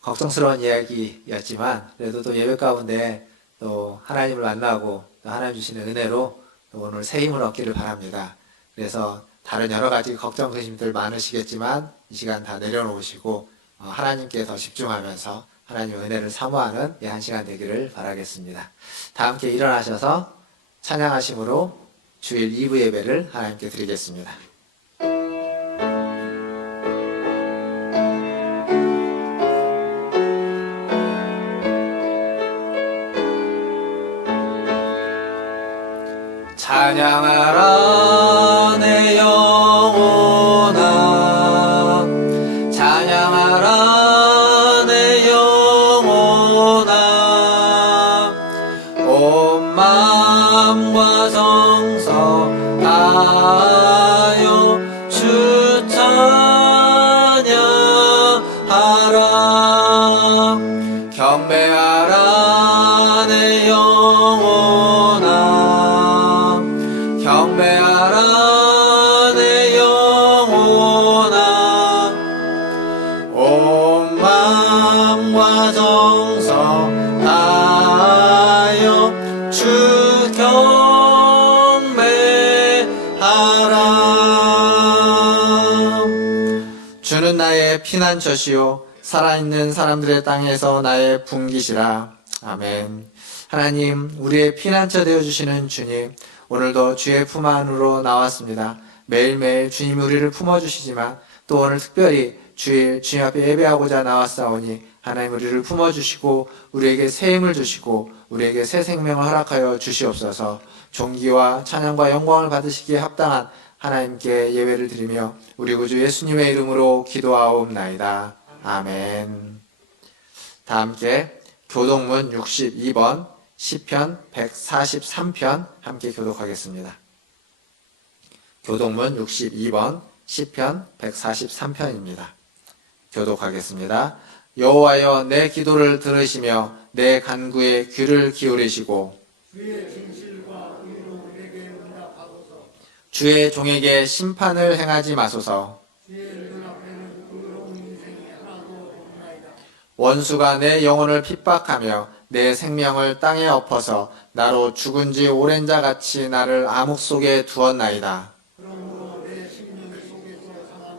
걱정스러운 이야기였지만 그래도 또 예배 가운데 또 하나님을 만나고 또 하나님 주시는 은혜로 또 오늘 새 힘을 얻기를 바랍니다. 그래서 다른 여러 가지 걱정, 근심들 많으시겠지만 이 시간 다 내려놓으시고 하나님께 더 집중하면서 하나님의 은혜를 사모하는 이 한 시간 되기를 바라겠습니다. 다 함께 일어나셔서 찬양하심으로 주일 2부 예배를 하나님께 드리겠습니다. 찬양하라 내 영혼아, 찬양하라 내 영혼아, 온 마음과 정성 다하여 주 찬양하라. 경배하라 내 영혼아, 경배하라 내 영혼아, 온 마음과 정성 다하여 주 경배하라. 주는 나의 피난처시요 살아있는 사람들의 땅에서 나의 분깃이라. 아멘. 하나님, 우리의 피난처 되어주시는 주님, 오늘도 주의 품 안으로 나왔습니다. 매일매일 주님이 우리를 품어주시지만 또 오늘 특별히 주님 앞에 예배하고자 나왔사오니 하나님 우리를 품어주시고 우리에게 새 힘을 주시고 우리에게 새 생명을 허락하여 주시옵소서. 존귀와 찬양과 영광을 받으시기에 합당한 하나님께 예배를 드리며 우리 구주 예수님의 이름으로 기도하옵나이다. 아멘. 다 함께 교독문 62번 시편 143편 함께 교독하겠습니다. 교독문 62번 시편 143편입니다. 교독하겠습니다. 여호와여 내 기도를 들으시며 내 간구에 귀를 기울이시고 주의 진실과 의로 내게 응답하소서. 주의 종에게 심판을 행하지 마소서. 주의 눈앞에는 의로운 인생이 하나도 없나이다. 원수가 내 영혼을 핍박하며 내 생명을 땅에 엎어서 나로 죽은 지 오랜 자 같이 나를 암흑 속에 두었나이다. 그러므로 내 심령 속에서 상하며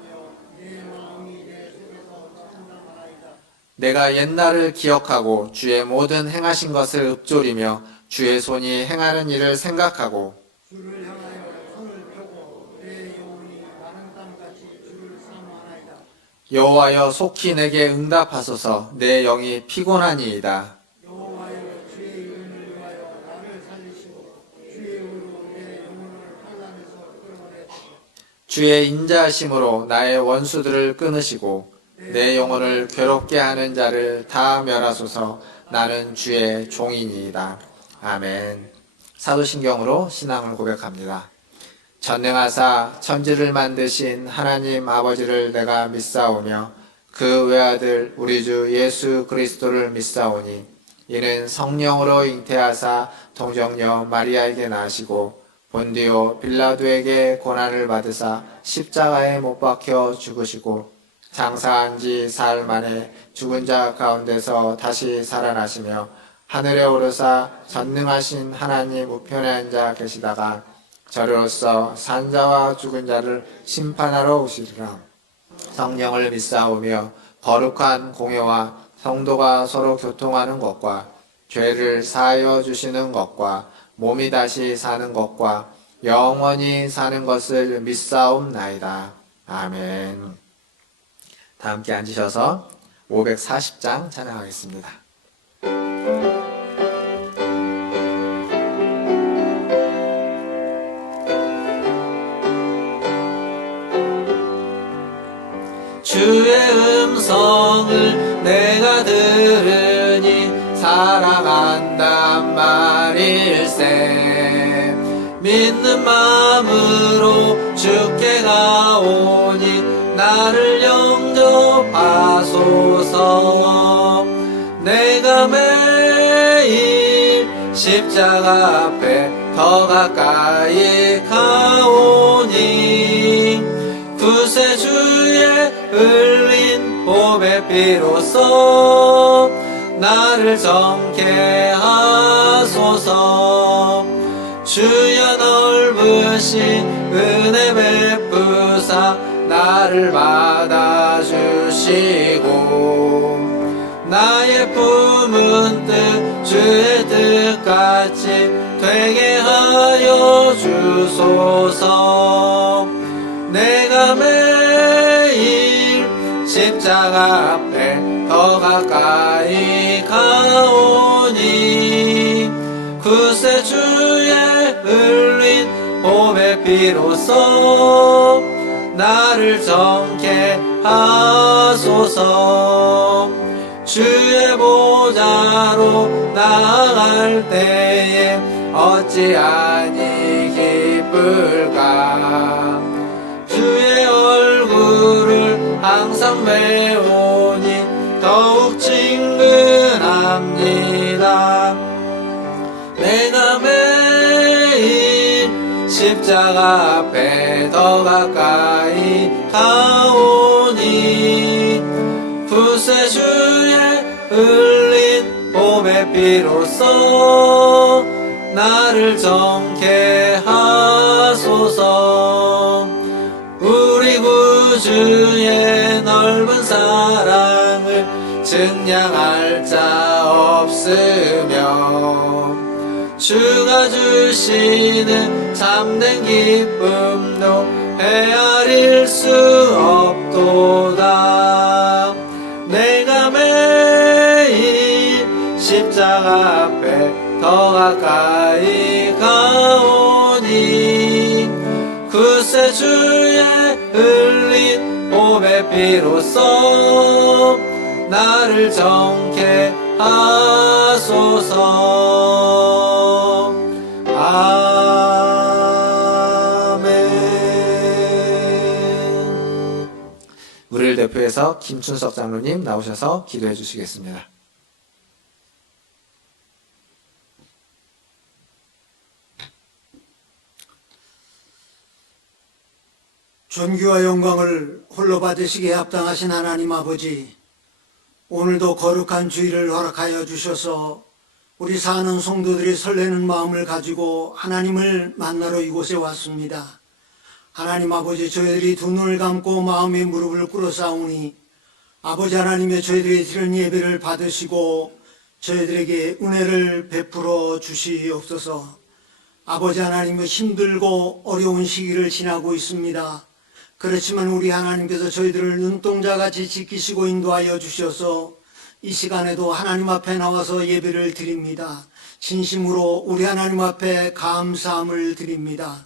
내 마음이 내 속에서 찬양하나이다. 내가 옛날을 기억하고 주의 모든 행하신 것을 읊조리며 주의 손이 행하는 일을 생각하고 주를 향하여 손을 펴고 내 영혼이 마른 땅같이 주를 사모하나이다. 여호와여 속히 내게 응답하소서. 내 영이 피곤하니이다. 여호와여 주의 이름을 위하여 나를 살리시고 주의 의로 내 영혼을 환난에서 끌어내시고 주의 인자하심으로 나의 원수들을 끊으시고 내 영혼을 괴롭게 하는 자를 다 멸하소서. 나는 주의 종이니이다. 아멘. 사도신경으로 신앙을 고백합니다. 전능하사 천지를 만드신 하나님 아버지를 내가 믿사오며 그 외아들 우리 주 예수 그리스도를 믿사오니 이는 성령으로 잉태하사 동정녀 마리아에게 나시고 본디오 빌라도에게 고난을 받으사 십자가에 못 박혀 죽으시고 장사한 지 사흘 만에 죽은 자 가운데서 다시 살아나시며 하늘에 오르사 전능하신 하나님 우편에 앉아 계시다가 저리로서 산자와 죽은 자를 심판하러 오시리라. 성령을 믿사오며 거룩한 공회와 성도가 서로 교통하는 것과 죄를 사하여 주시는 것과 몸이 다시 사는 것과 영원히 사는 것을 믿사옵나이다. 아멘. 다 함께 앉으셔서 540장 찬양하겠습니다. 주의 음성을 내가 들으니 사랑한단 말일세. 믿는 마음으로 주께 가오니 나를 영접하소서. 내가 매일 십자가 앞에 더 가까이 가오니 구세주의 흘린 보배 피로써 나를 정케 하소서. 주여 넓으신 은혜 베푸사 나를 받아주시고 나의 품은 뜻 주의 뜻같이 되게 하여 주소서. 내가 매일 십자가 앞에 더 가까이 가오니 구세 주의 흘린 보배 피로써 나를 정케 하소서. 주의 보좌로 나아갈 때에 어찌하니 기쁠까. 주의 얼굴을 항상 배우니 더욱 친근합니다. 내가 매일 십자가 앞에 더 가까이 가오니 구세 주의 흘린 보배 피로써 나를 정케 하소서. 우리 구주의 넓은 사랑을 증량할 자 없으며 주가 주시는 참된 기쁨도 헤아릴 수 없도다. 내가 매일 십자가 앞에 더 가까이 가오니 구세 주의 흘린 보배 피로써 나를 정케 하소서. 아멘. 우리를 대표해서 김춘석 장로님 나오셔서 기도해 주시겠습니다. 존귀와 영광을 홀로 받으시기에 합당하신 하나님 아버지, 오늘도 거룩한 주일을 허락하여 주셔서 우리 사는 성도들이 설레는 마음을 가지고 하나님을 만나러 이곳에 왔습니다. 하나님 아버지, 저희들이 두 눈을 감고 마음의 무릎을 꿇어싸우니 아버지 하나님의 저희들이 드리는 예배를 받으시고 저희들에게 은혜를 베풀어 주시옵소서. 아버지 하나님의 힘들고 어려운 시기를 지나고 있습니다. 그렇지만 우리 하나님께서 저희들을 눈동자같이 지키시고 인도하여 주셔서 이 시간에도 하나님 앞에 나와서 예배를 드립니다. 진심으로 우리 하나님 앞에 감사함을 드립니다.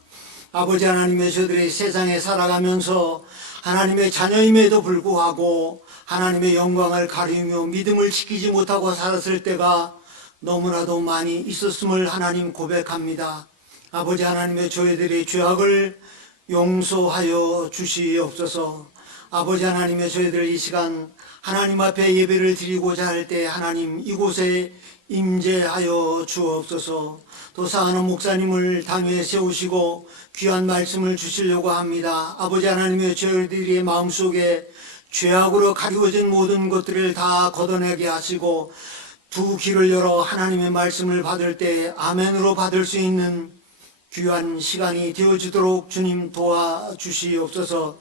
아버지 하나님의 저희들이 세상에 살아가면서 하나님의 자녀임에도 불구하고 하나님의 영광을 가리우며 믿음을 지키지 못하고 살았을 때가 너무나도 많이 있었음을 하나님 고백합니다. 아버지 하나님의 저희들의 죄악을 용서하여 주시옵소서. 아버지 하나님의 저희들 이 시간 하나님 앞에 예배를 드리고자 할 때 하나님 이곳에 임재하여 주옵소서. 또 사하는 목사님을 당위에 세우시고 귀한 말씀을 주시려고 합니다. 아버지 하나님의 저희들의 마음속에 죄악으로 가리워진 모든 것들을 다 걷어내게 하시고 두 귀를 열어 하나님의 말씀을 받을 때 아멘으로 받을 수 있는 귀한 시간이 되어지도록 주님 도와주시옵소서.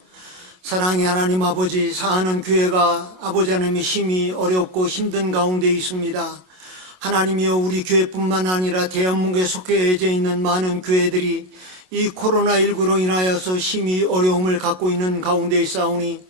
사랑의 하나님 아버지, 사하는 교회가 아버지 하나님의 힘이 어렵고 힘든 가운데 있습니다. 하나님이여, 우리 교회뿐만 아니라 대한민국에 속해져 있는 많은 교회들이 이 코로나19로 인하여서 심히 어려움을 갖고 있는 가운데 있사오니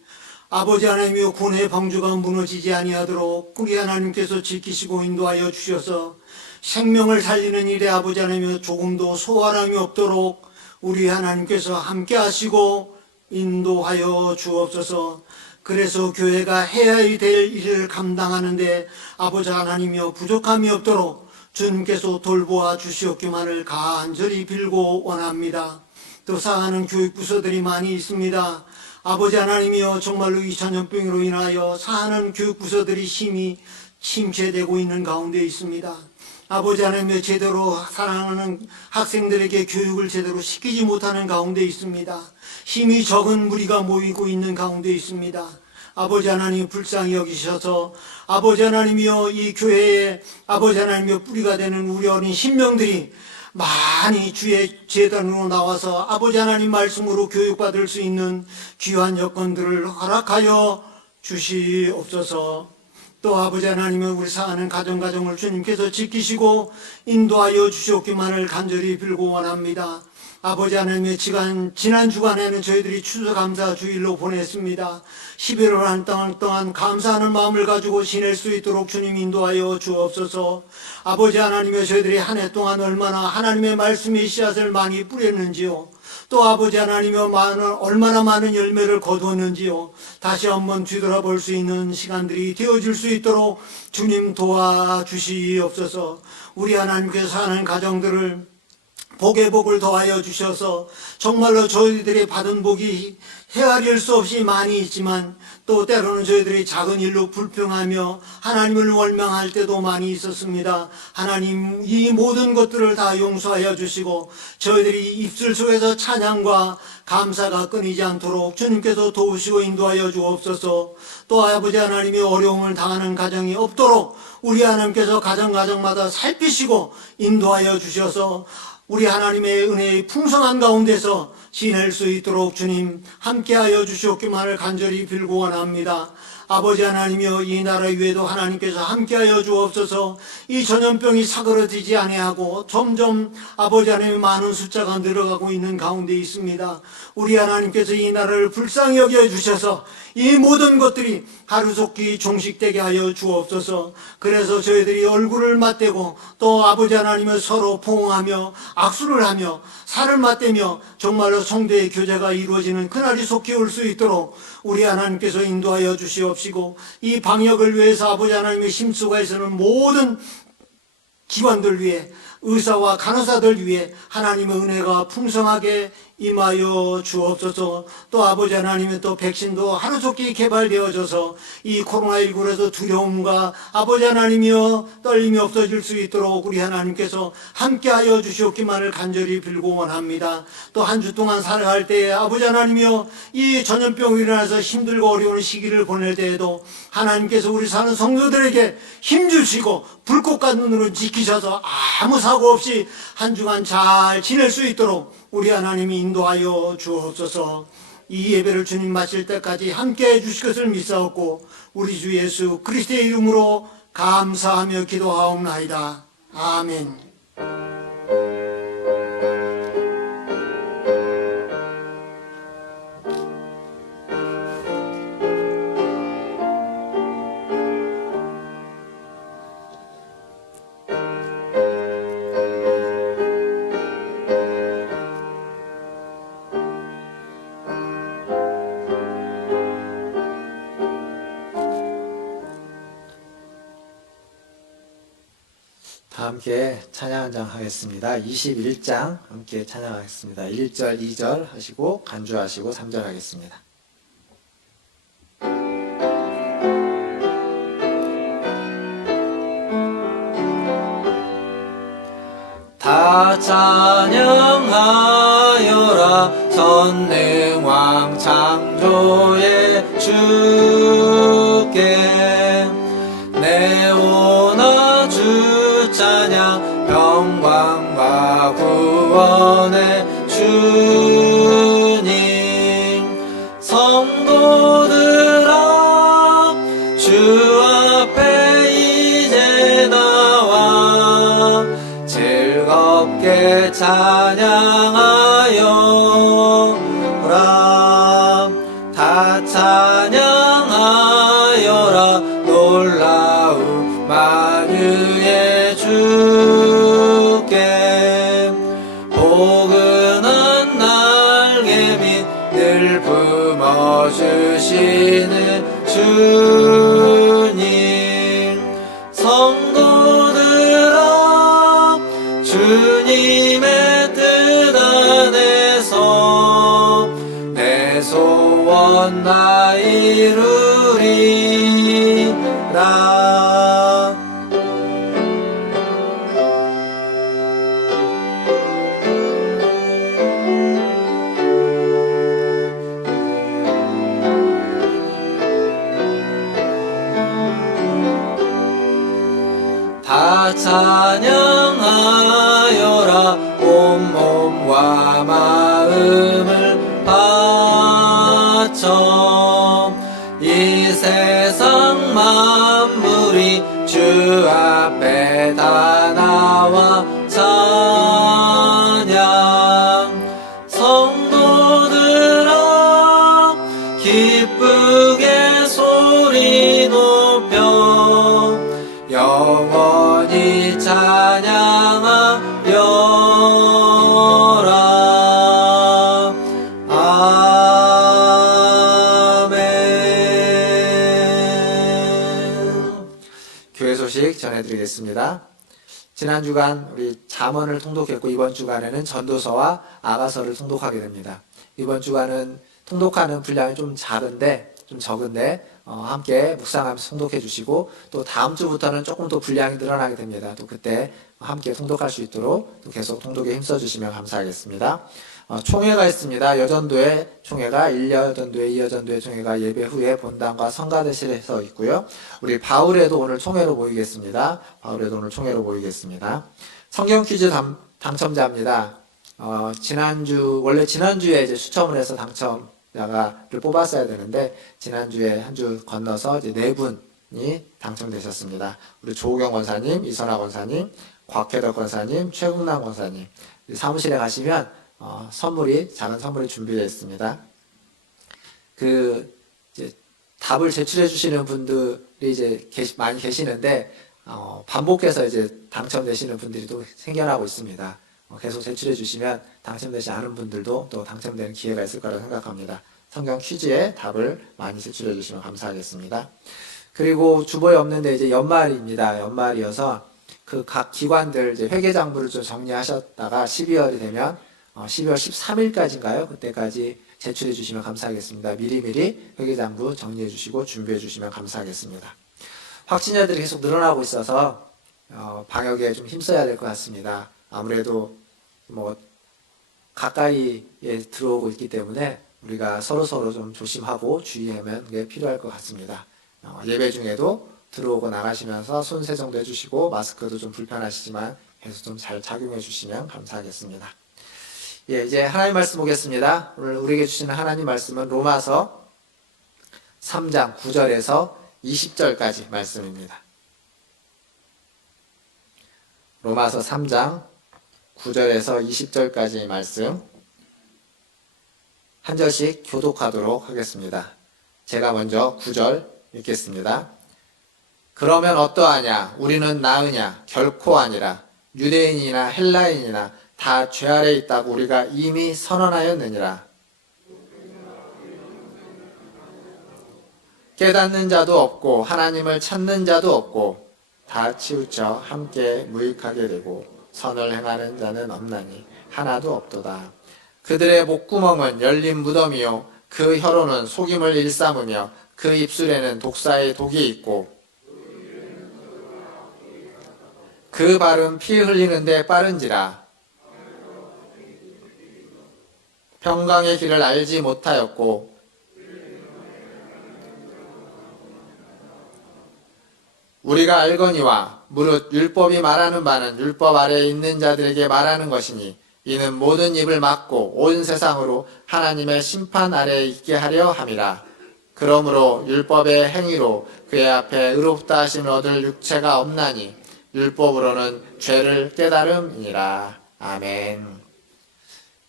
아버지 하나님이여, 군의 방주가 무너지지 아니하도록 우리 하나님께서 지키시고 인도하여 주셔서 생명을 살리는 일에 아버지 하나님이여 조금도 소홀함이 없도록 우리 하나님께서 함께 하시고 인도하여 주옵소서. 그래서 교회가 해야 될 일을 감당하는데 아버지 하나님이여 부족함이 없도록 주님께서 돌보아 주시옵기만을 간절히 빌고 원합니다. 또 사하는 교육부서들이 많이 있습니다. 아버지 하나님이여, 정말로 이 전염병으로 인하여 사하는 교육부서들이 심히 침체되고 있는 가운데 있습니다. 아버지 하나님의 제대로 사랑하는 학생들에게 교육을 제대로 시키지 못하는 가운데 있습니다. 힘이 적은 무리가 모이고 있는 가운데 있습니다. 아버지 하나님 불쌍히 여기셔서 아버지 하나님이여 이 교회에 아버지 하나님이여 뿌리가 되는 우리 어린 신명들이 많이 주의 재단으로 나와서 아버지 하나님 말씀으로 교육받을 수 있는 귀한 여건들을 허락하여 주시옵소서. 또 아버지 하나님은 우리 사는 가정을 주님께서 지키시고 인도하여 주시옵기만을 간절히 빌고 원합니다. 아버지 하나님의 지난 주간에는 저희들이 추수감사 주일로 보냈습니다. 11월 한 달 동안 감사하는 마음을 가지고 지낼 수 있도록 주님 인도하여 주옵소서. 아버지 하나님의 저희들이 한 해 동안 얼마나 하나님의 말씀의 씨앗을 많이 뿌렸는지요. 또 아버지 하나님의 얼마나 많은 열매를 거두었는지요. 다시 한번 뒤돌아볼 수 있는 시간들이 되어질 수 있도록 주님 도와주시옵소서. 우리 하나님께서 사는 가정들을 복의 복을 더하여 주셔서 정말로 저희들이 받은 복이 헤아릴 수 없이 많이 있지만 또 때로는 저희들이 작은 일로 불평하며 하나님을 원망할 때도 많이 있었습니다. 하나님 이 모든 것들을 다 용서하여 주시고 저희들이 입술 속에서 찬양과 감사가 끊이지 않도록 주님께서 도우시고 인도하여 주옵소서. 또 아버지 하나님이 어려움을 당하는 가정이 없도록 우리 하나님께서 가정마다 살피시고 인도하여 주셔서 우리 하나님의 은혜의 풍성한 가운데서 지낼 수 있도록 주님 함께하여 주시옵기만을 간절히 빌고 원합니다. 아버지 하나님이여 이 나라 위에도 하나님께서 함께하여 주옵소서. 이 전염병이 사그러지지 아니하고 점점 아버지 하나님의 많은 숫자가 늘어가고 있는 가운데 있습니다. 우리 하나님께서 이 나라를 불쌍히 여겨 주셔서 이 모든 것들이 하루속히 종식되게 하여 주옵소서. 그래서 저희들이 얼굴을 맞대고 또 아버지 하나님을 서로 포옹하며 악수를 하며 살을 맞대며 정말로 성도의 교제가 이루어지는 그날이 속히 올 수 있도록 우리 하나님께서 인도하여 주시옵시고 이 방역을 위해서 아버지 하나님의 힘쓰고 있는 모든 기관들 위해 의사와 간호사들 위해 하나님의 은혜가 풍성하게 임하여 주옵소서. 또 아버지 하나님의 또 백신도 하루속히 개발되어져서 이 코로나19에서 두려움과 아버지 하나님이여 떨림이 없어질 수 있도록 우리 하나님께서 함께하여 주시옵기만을 간절히 빌고 원합니다. 또 한 주 동안 살아갈 때에 아버지 하나님이여 이 전염병이 일어나서 힘들고 어려운 시기를 보낼 때에도 하나님께서 우리 사는 성도들에게 힘주시고 불꽃 같은 눈으로 지키셔서 아무 사고 없이 한 주간 잘 지낼 수 있도록 우리 하나님이 인도하여 주옵소서. 이 예배를 주님 마칠 때까지 함께해 주실 것을 믿사옵고 우리 주 예수 그리스도의 이름으로 감사하며 기도하옵나이다. 아멘. 다 함께 찬양 한 장 하겠습니다. 21장 함께 찬양하겠습니다. 1절, 2절 하시고 간주하시고 3절 하겠습니다. 다 찬양하여라 전능왕 창조의 주께 내오나 주 찬양 영광과 구원의 주님 성도들아 주 앞에 이제 나와 즐겁게 찬양하여라 다 찬양하여라 놀라운 만유의 주께 포근한 날개 및 늘 품어주시는 주님 성도들아 주님의 뜻 안에서 내 소원 다 이루리라. 찬양하여라 온몸과 마음을 바쳐 이 세상 만물이 주 앞에 다 나와 찬양 성도들아 기쁘게 소리 높여 영원히 찬양하여라 아멘. 교회 소식 전해드리겠습니다. 지난 주간 우리 잠언을 통독했고 이번 주간에는 전도서와 아가서를 통독하게 됩니다. 이번 주간은 통독하는 분량이 좀 적은데 함께 묵상하면서 통독해 주시고 또 다음 주부터는 조금 더 분량이 늘어나게 됩니다. 또 그때 함께 통독할 수 있도록 또 계속 통독에 힘써 주시면 감사하겠습니다. 총회가 있습니다. 여전도의 총회가 1여전도회, 2여전도의 총회가 예배 후에 본당과 성가대실에서 있고요. 우리 바울에도 오늘 총회로 모이겠습니다. 성경 퀴즈 당첨자입니다. 원래 지난주에 이제 추첨을 해서 당첨자를 뽑았어야 되는데, 지난주에 한 주 건너서 이제 4분이 당첨되셨습니다. 우리 조우경 권사님, 이선아 권사님, 곽혜덕 권사님, 최국남 권사님. 사무실에 가시면 작은 선물이 준비되어 있습니다. 이제 답을 제출해 주시는 분들이 이제 많이 계시는데, 반복해서 이제 당첨되시는 분들이 또 생겨나고 있습니다. 계속 제출해 주시면 당첨되지 않은 분들도 또 당첨되는 기회가 있을 거라고 생각합니다. 성경 퀴즈에 답을 많이 제출해 주시면 감사하겠습니다. 그리고 주보에 없는데 이제 연말입니다. 연말이어서 그 각 기관들 이제 회계장부를 좀 정리하셨다가 12월이 되면 12월 13일까지인가요? 그때까지 제출해 주시면 감사하겠습니다. 미리미리 회계장부 정리해 주시고 준비해 주시면 감사하겠습니다. 확진자들이 계속 늘어나고 있어서 방역에 좀 힘써야 될 것 같습니다. 아무래도 가까이에 들어오고 있기 때문에 우리가 서로 좀 조심하고 주의하면 게 필요할 것 같습니다. 예배 중에도 들어오고 나가시면서 손 세정도 해주시고 마스크도 좀 불편하시지만 계속 좀 잘 착용해 주시면 감사하겠습니다. 이제 하나님 말씀 보겠습니다. 오늘 우리에게 주시는 하나님 말씀은 로마서 3장 9절에서 20절까지 말씀입니다. 로마서 3장 9절에서 20절까지의 말씀 한 절씩 교독하도록 하겠습니다. 제가 먼저 9절 읽겠습니다. 그러면 어떠하냐? 우리는 나으냐? 결코 아니라. 유대인이나 헬라인이나 다 죄 아래 있다고 우리가 이미 선언하였느니라. 깨닫는 자도 없고 하나님을 찾는 자도 없고 다 치우쳐 함께 무익하게 되고 선을 행하는 자는 없나니 하나도 없도다. 그들의 목구멍은 열린 무덤이요 그 혀로는 속임을 일삼으며 그 입술에는 독사의 독이 있고 그 발은 피 흘리는데 빠른지라. 평강의 길을 알지 못하였고 우리가 알거니와 무릇 율법이 말하는 바는 율법 아래에 있는 자들에게 말하는 것이니 이는 모든 입을 막고 온 세상으로 하나님의 심판 아래에 있게 하려 함이라. 그러므로 율법의 행위로 그의 앞에 의롭다 하심을 얻을 육체가 없나니 율법으로는 죄를 깨달음이니라. 아멘.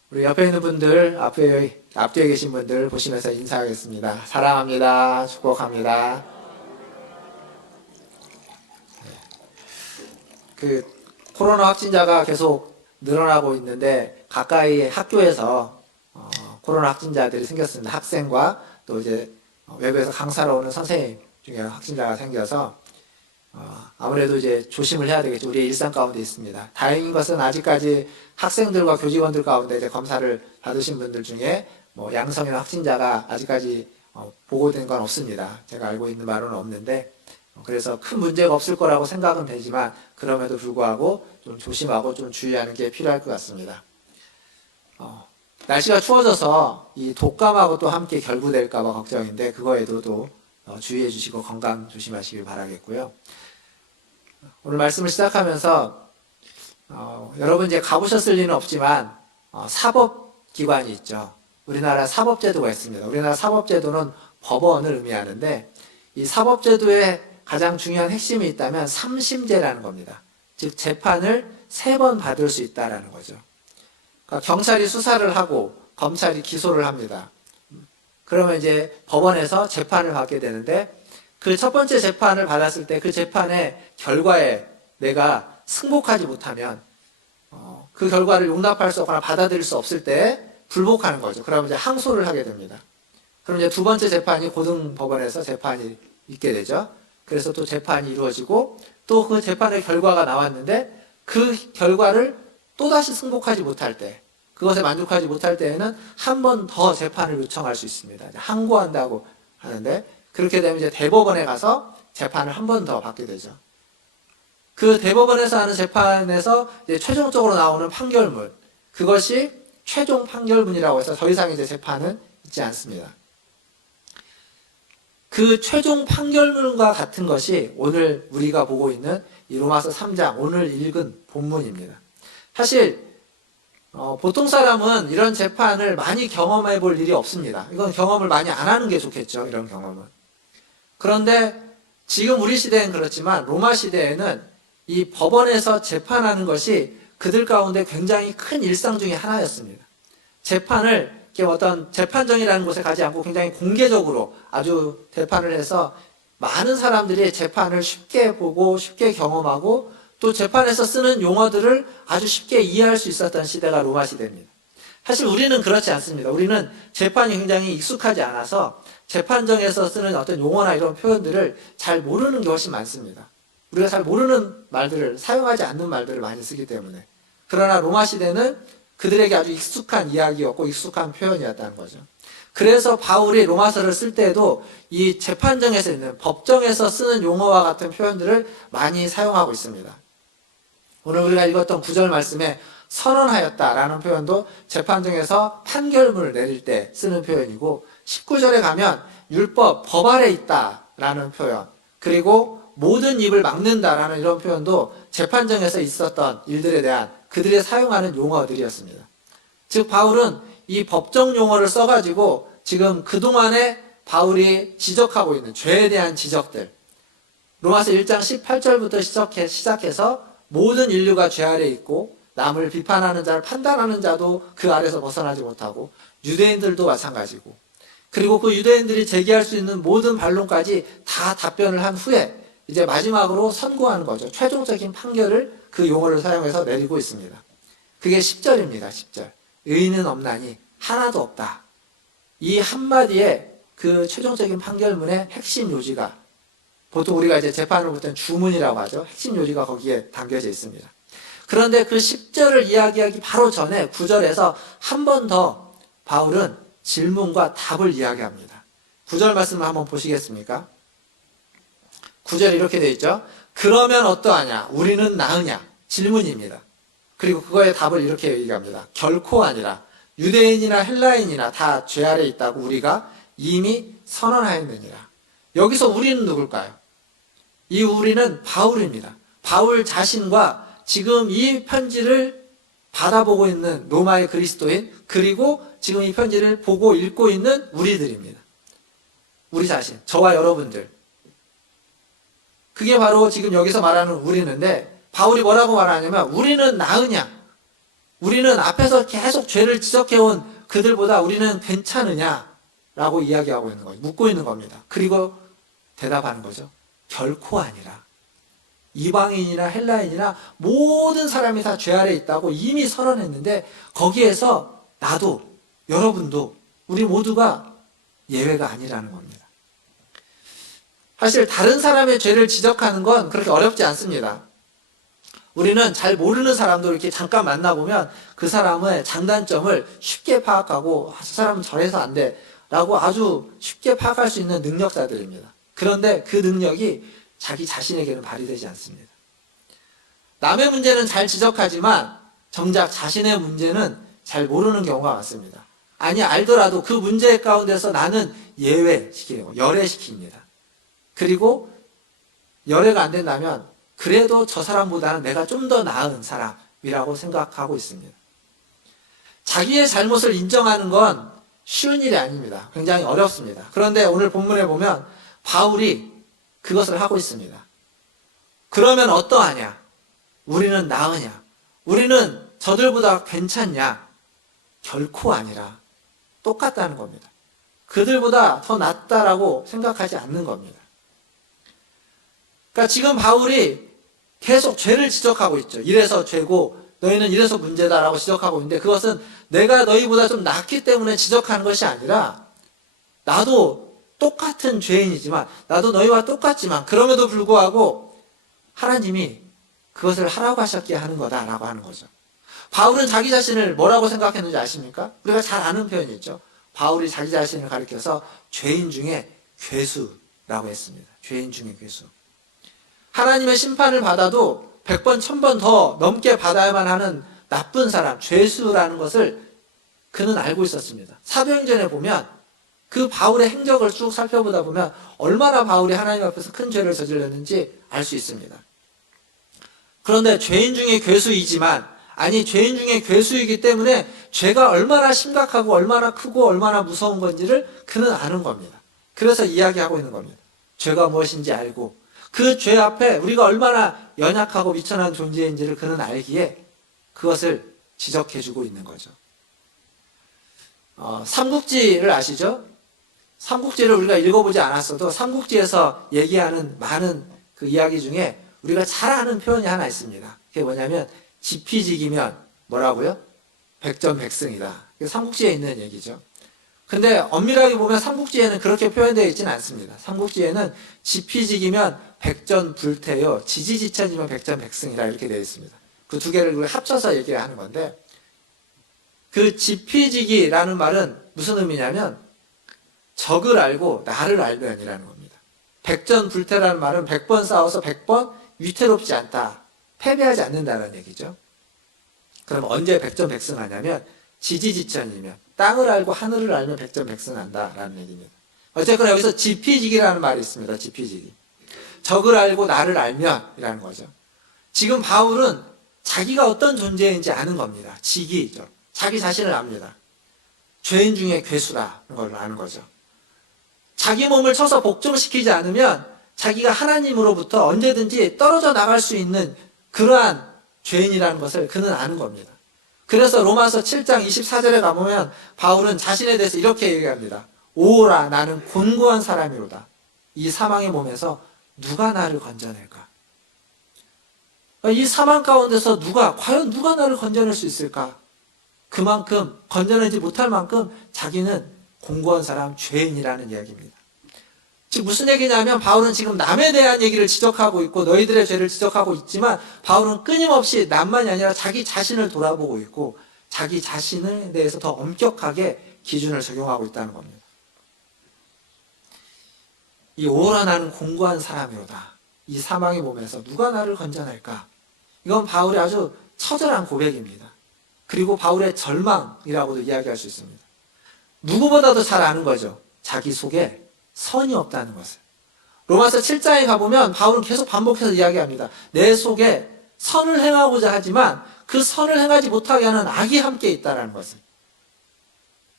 우리 옆에 있는 분들, 앞뒤에 계신 분들 보시면서 인사하겠습니다. 사랑합니다. 축복합니다. 코로나 확진자가 계속 늘어나고 있는데 가까이 학교에서 코로나 확진자들이 생겼습니다. 학생과 또 이제 외부에서 강사로 오는 선생님 중에 확진자가 생겨서 아무래도 이제 조심을 해야 되겠죠. 우리의 일상 가운데 있습니다. 다행인 것은 아직까지 학생들과 교직원들 가운데 이제 검사를 받으신 분들 중에 양성이나 확진자가 아직까지 보고된 건 없습니다. 제가 알고 있는 바로는 없는데 그래서 큰 문제가 없을 거라고 생각은 되지만 그럼에도 불구하고 좀 조심하고 좀 주의하는 게 필요할 것 같습니다. 날씨가 추워져서 이 독감하고 또 함께 결부될까 봐 걱정인데 그거에도 또 주의해 주시고 건강 조심하시길 바라겠고요. 오늘 말씀을 시작하면서 여러분 이제 가보셨을 리는 없지만 사법기관이 있죠. 우리나라 사법제도가 있습니다. 우리나라 사법제도는 법원을 의미하는데 이 사법제도의 가장 중요한 핵심이 있다면 삼심제라는 겁니다. 즉 재판을 3번 받을 수 있다라는 거죠. 그러니까 경찰이 수사를 하고 검찰이 기소를 합니다. 그러면 이제 법원에서 재판을 받게 되는데 그 첫 번째 재판을 받았을 때 그 재판의 결과에 내가 승복하지 못하면 그 결과를 용납할 수 없거나 받아들일 수 없을 때 불복하는 거죠. 그러면 이제 항소를 하게 됩니다. 그럼 이제 두 번째 재판이 고등법원에서 재판이 있게 되죠. 그래서 또 재판이 이루어지고 또 그 재판의 결과가 나왔는데 그 결과를 또다시 승복하지 못할 때, 그것에 만족하지 못할 때에는 한 번 더 재판을 요청할 수 있습니다. 항고한다고 하는데 그렇게 되면 이제 대법원에 가서 재판을 한 번 더 받게 되죠. 그 대법원에서 하는 재판에서 이제 최종적으로 나오는 판결문, 그것이 최종 판결문이라고 해서 더 이상 이제 재판은 있지 않습니다. 그 최종 판결문과 같은 것이 오늘 우리가 보고 있는 이 로마서 3장 오늘 읽은 본문입니다. 사실 보통 사람은 이런 재판을 많이 경험해 볼 일이 없습니다. 이건 경험을 많이 안 하는 게 좋겠죠. 이런 경험은. 그런데 지금 우리 시대엔 그렇지만 로마 시대에는 이 법원에서 재판하는 것이 그들 가운데 굉장히 큰 일상 중에 하나였습니다. 재판을 이렇게 어떤 재판정이라는 곳에 가지 않고 굉장히 공개적으로 아주 재판을 해서 많은 사람들이 재판을 쉽게 보고 쉽게 경험하고 또 재판에서 쓰는 용어들을 아주 쉽게 이해할 수 있었던 시대가 로마 시대입니다. 사실 우리는 그렇지 않습니다. 우리는 재판이 굉장히 익숙하지 않아서 재판정에서 쓰는 어떤 용어나 이런 표현들을 잘 모르는 게 훨씬 많습니다. 우리가 잘 모르는 말들을, 사용하지 않는 말들을 많이 쓰기 때문에. 그러나 로마 시대는 그들에게 아주 익숙한 이야기였고 익숙한 표현이었다는 거죠. 그래서 바울이 로마서를 쓸 때에도 이 재판정에서 있는 법정에서 쓰는 용어와 같은 표현들을 많이 사용하고 있습니다. 오늘 우리가 읽었던 9절 말씀에 선언하였다라는 표현도 재판정에서 판결문을 내릴 때 쓰는 표현이고 19절에 가면 율법, 법 아래 있다라는 표현, 그리고 모든 입을 막는다라는 이런 표현도 재판정에서 있었던 일들에 대한 그들이 사용하는 용어들이었습니다. 즉 바울은 이 법정 용어를 써가지고 지금 그동안에 바울이 지적하고 있는 죄에 대한 지적들, 로마서 1장 18절부터 시작해서 모든 인류가 죄 아래 있고 남을 비판하는 자를 판단하는 자도 그 아래서 벗어나지 못하고 유대인들도 마찬가지고, 그리고 그 유대인들이 제기할 수 있는 모든 반론까지 다 답변을 한 후에 이제 마지막으로 선고하는 거죠. 최종적인 판결을 그 용어를 사용해서 내리고 있습니다. 그게 10절입니다. 10절. 의인은 없나니 하나도 없다. 이 한마디에 그 최종적인 판결문의 핵심 요지가, 보통 우리가 이제 재판을 볼 때는 주문이라고 하죠. 핵심 요지가 거기에 담겨져 있습니다. 그런데 그 10절을 이야기하기 바로 전에 9절에서 한 번 더 바울은 질문과 답을 이야기합니다. 9절 말씀을 한번 보시겠습니까? 9절 이렇게 되어 있죠. 그러면 어떠하냐? 우리는 나으냐? 질문입니다. 그리고 그거의 답을 이렇게 얘기합니다. 결코 아니라 유대인이나 헬라인이나 다 죄 아래 있다고 우리가 이미 선언하였느니라. 여기서 우리는 누굴까요? 이 우리는 바울입니다. 바울 자신과 지금 이 편지를 받아보고 있는 로마의 그리스도인, 그리고 지금 이 편지를 보고 읽고 있는 우리들입니다. 우리 자신, 저와 여러분들. 그게 바로 지금 여기서 말하는 우리는데, 바울이 뭐라고 말하냐면 우리는 나으냐? 우리는 앞에서 계속 죄를 지적해온 그들보다 우리는 괜찮으냐? 라고 이야기하고 있는 거죠. 묻고 있는 겁니다. 그리고 대답하는 거죠. 결코 아니라. 이방인이나 헬라인이나 모든 사람이 다 죄 아래 있다고 이미 선언했는데 거기에서 나도, 여러분도, 우리 모두가 예외가 아니라는 겁니다. 사실 다른 사람의 죄를 지적하는 건 그렇게 어렵지 않습니다. 우리는 잘 모르는 사람도 이렇게 잠깐 만나보면 그 사람의 장단점을 쉽게 파악하고 저 사람은 저래서 안 돼 라고 아주 쉽게 파악할 수 있는 능력자들입니다. 그런데 그 능력이 자기 자신에게는 발휘되지 않습니다. 남의 문제는 잘 지적하지만 정작 자신의 문제는 잘 모르는 경우가 많습니다. 아니 알더라도 그 문제 가운데서 나는 예외시키고 열애시킵니다. 그리고 열애가 안 된다면 그래도 저 사람보다는 내가 좀 더 나은 사람이라고 생각하고 있습니다. 자기의 잘못을 인정하는 건 쉬운 일이 아닙니다. 굉장히 어렵습니다. 그런데 오늘 본문에 보면 바울이 그것을 하고 있습니다. 그러면 어떠하냐? 우리는 나으냐? 우리는 저들보다 괜찮냐? 결코 아니라 똑같다는 겁니다. 그들보다 더 낫다라고 생각하지 않는 겁니다. 그러니까 지금 바울이 계속 죄를 지적하고 있죠. 이래서 죄고 너희는 이래서 문제다라고 지적하고 있는데 그것은 내가 너희보다 좀 낫기 때문에 지적하는 것이 아니라 나도 똑같은 죄인이지만 나도 너희와 똑같지만 그럼에도 불구하고 하나님이 그것을 하라고 하셨기에 하는 거다라고 하는 거죠. 바울은 자기 자신을 뭐라고 생각했는지 아십니까? 우리가 잘 아는 표현이 있죠. 바울이 자기 자신을 가리켜서 죄인 중에 괴수라고 했습니다. 죄인 중에 괴수. 하나님의 심판을 받아도 100번, 1000번 더 넘게 받아야만 하는 나쁜 사람, 죄수라는 것을 그는 알고 있었습니다. 사도행전에 보면 그 바울의 행적을 쭉 살펴보다 보면 얼마나 바울이 하나님 앞에서 큰 죄를 저질렀는지 알 수 있습니다. 그런데 죄인 중에 괴수이지만, 아니 죄인 중에 괴수이기 때문에 죄가 얼마나 심각하고 얼마나 크고 얼마나 무서운 건지를 그는 아는 겁니다. 그래서 이야기하고 있는 겁니다. 죄가 무엇인지 알고 그 죄 앞에 우리가 얼마나 연약하고 미천한 존재인지를 그는 알기에 그것을 지적해주고 있는 거죠. 삼국지를 아시죠? 삼국지를 우리가 읽어보지 않았어도 삼국지에서 얘기하는 많은 그 이야기 중에 우리가 잘 아는 표현이 하나 있습니다. 그게 뭐냐면 지피지기면 뭐라고요? 백전백승이다. 삼국지에 있는 얘기죠. 근데 엄밀하게 보면 삼국지에는 그렇게 표현되어 있지는 않습니다. 삼국지에는 지피지기면 백전불태요, 지지지천이면 백전백승이라 이렇게 되어 있습니다. 그 두 개를 합쳐서 얘기를 하는 건데, 그 지피지기라는 말은 무슨 의미냐면 적을 알고 나를 알면이라는 겁니다. 백전불태라는 말은 100번 싸워서 100번 위태롭지 않다, 패배하지 않는다는 얘기죠. 그럼 언제 백전백승하냐면 지지지천이면 땅을 알고 하늘을 알면 백전백승한다라는 얘기입니다. 어쨌거나 여기서 지피지기라는 말이 있습니다. 지피지기. 적을 알고 나를 알면이라는 거죠. 지금 바울은 자기가 어떤 존재인지 아는 겁니다. 지기죠. 자기 자신을 압니다. 죄인 중에 괴수라는 걸 아는 거죠. 자기 몸을 쳐서 복종시키지 않으면 자기가 하나님으로부터 언제든지 떨어져 나갈 수 있는 그러한 죄인이라는 것을 그는 아는 겁니다. 그래서 로마서 7장 24절에 가보면 바울은 자신에 대해서 이렇게 얘기합니다. 오라, 나는 곤고한 사람이로다. 이 사망의 몸에서 누가 나를 건져낼까? 이 사망 가운데서 과연 누가 나를 건져낼 수 있을까? 그만큼 건져내지 못할 만큼 자기는 공고한 사람, 죄인이라는 이야기입니다. 즉 무슨 얘기냐면 바울은 지금 남에 대한 얘기를 지적하고 있고 너희들의 죄를 지적하고 있지만 바울은 끊임없이 남만이 아니라 자기 자신을 돌아보고 있고 자기 자신에 대해서 더 엄격하게 기준을 적용하고 있다는 겁니다. 이 오라, 나는 공고한 사람이로다. 이 사망의 몸에서 누가 나를 건져낼까? 이건 바울의 아주 처절한 고백입니다. 그리고 바울의 절망이라고도 이야기할 수 있습니다. 누구보다도 잘 아는 거죠. 자기 속에 선이 없다는 것을. 로마서 7장에 가보면 바울은 계속 반복해서 이야기합니다. 내 속에 선을 행하고자 하지만 그 선을 행하지 못하게 하는 악이 함께 있다는 것을.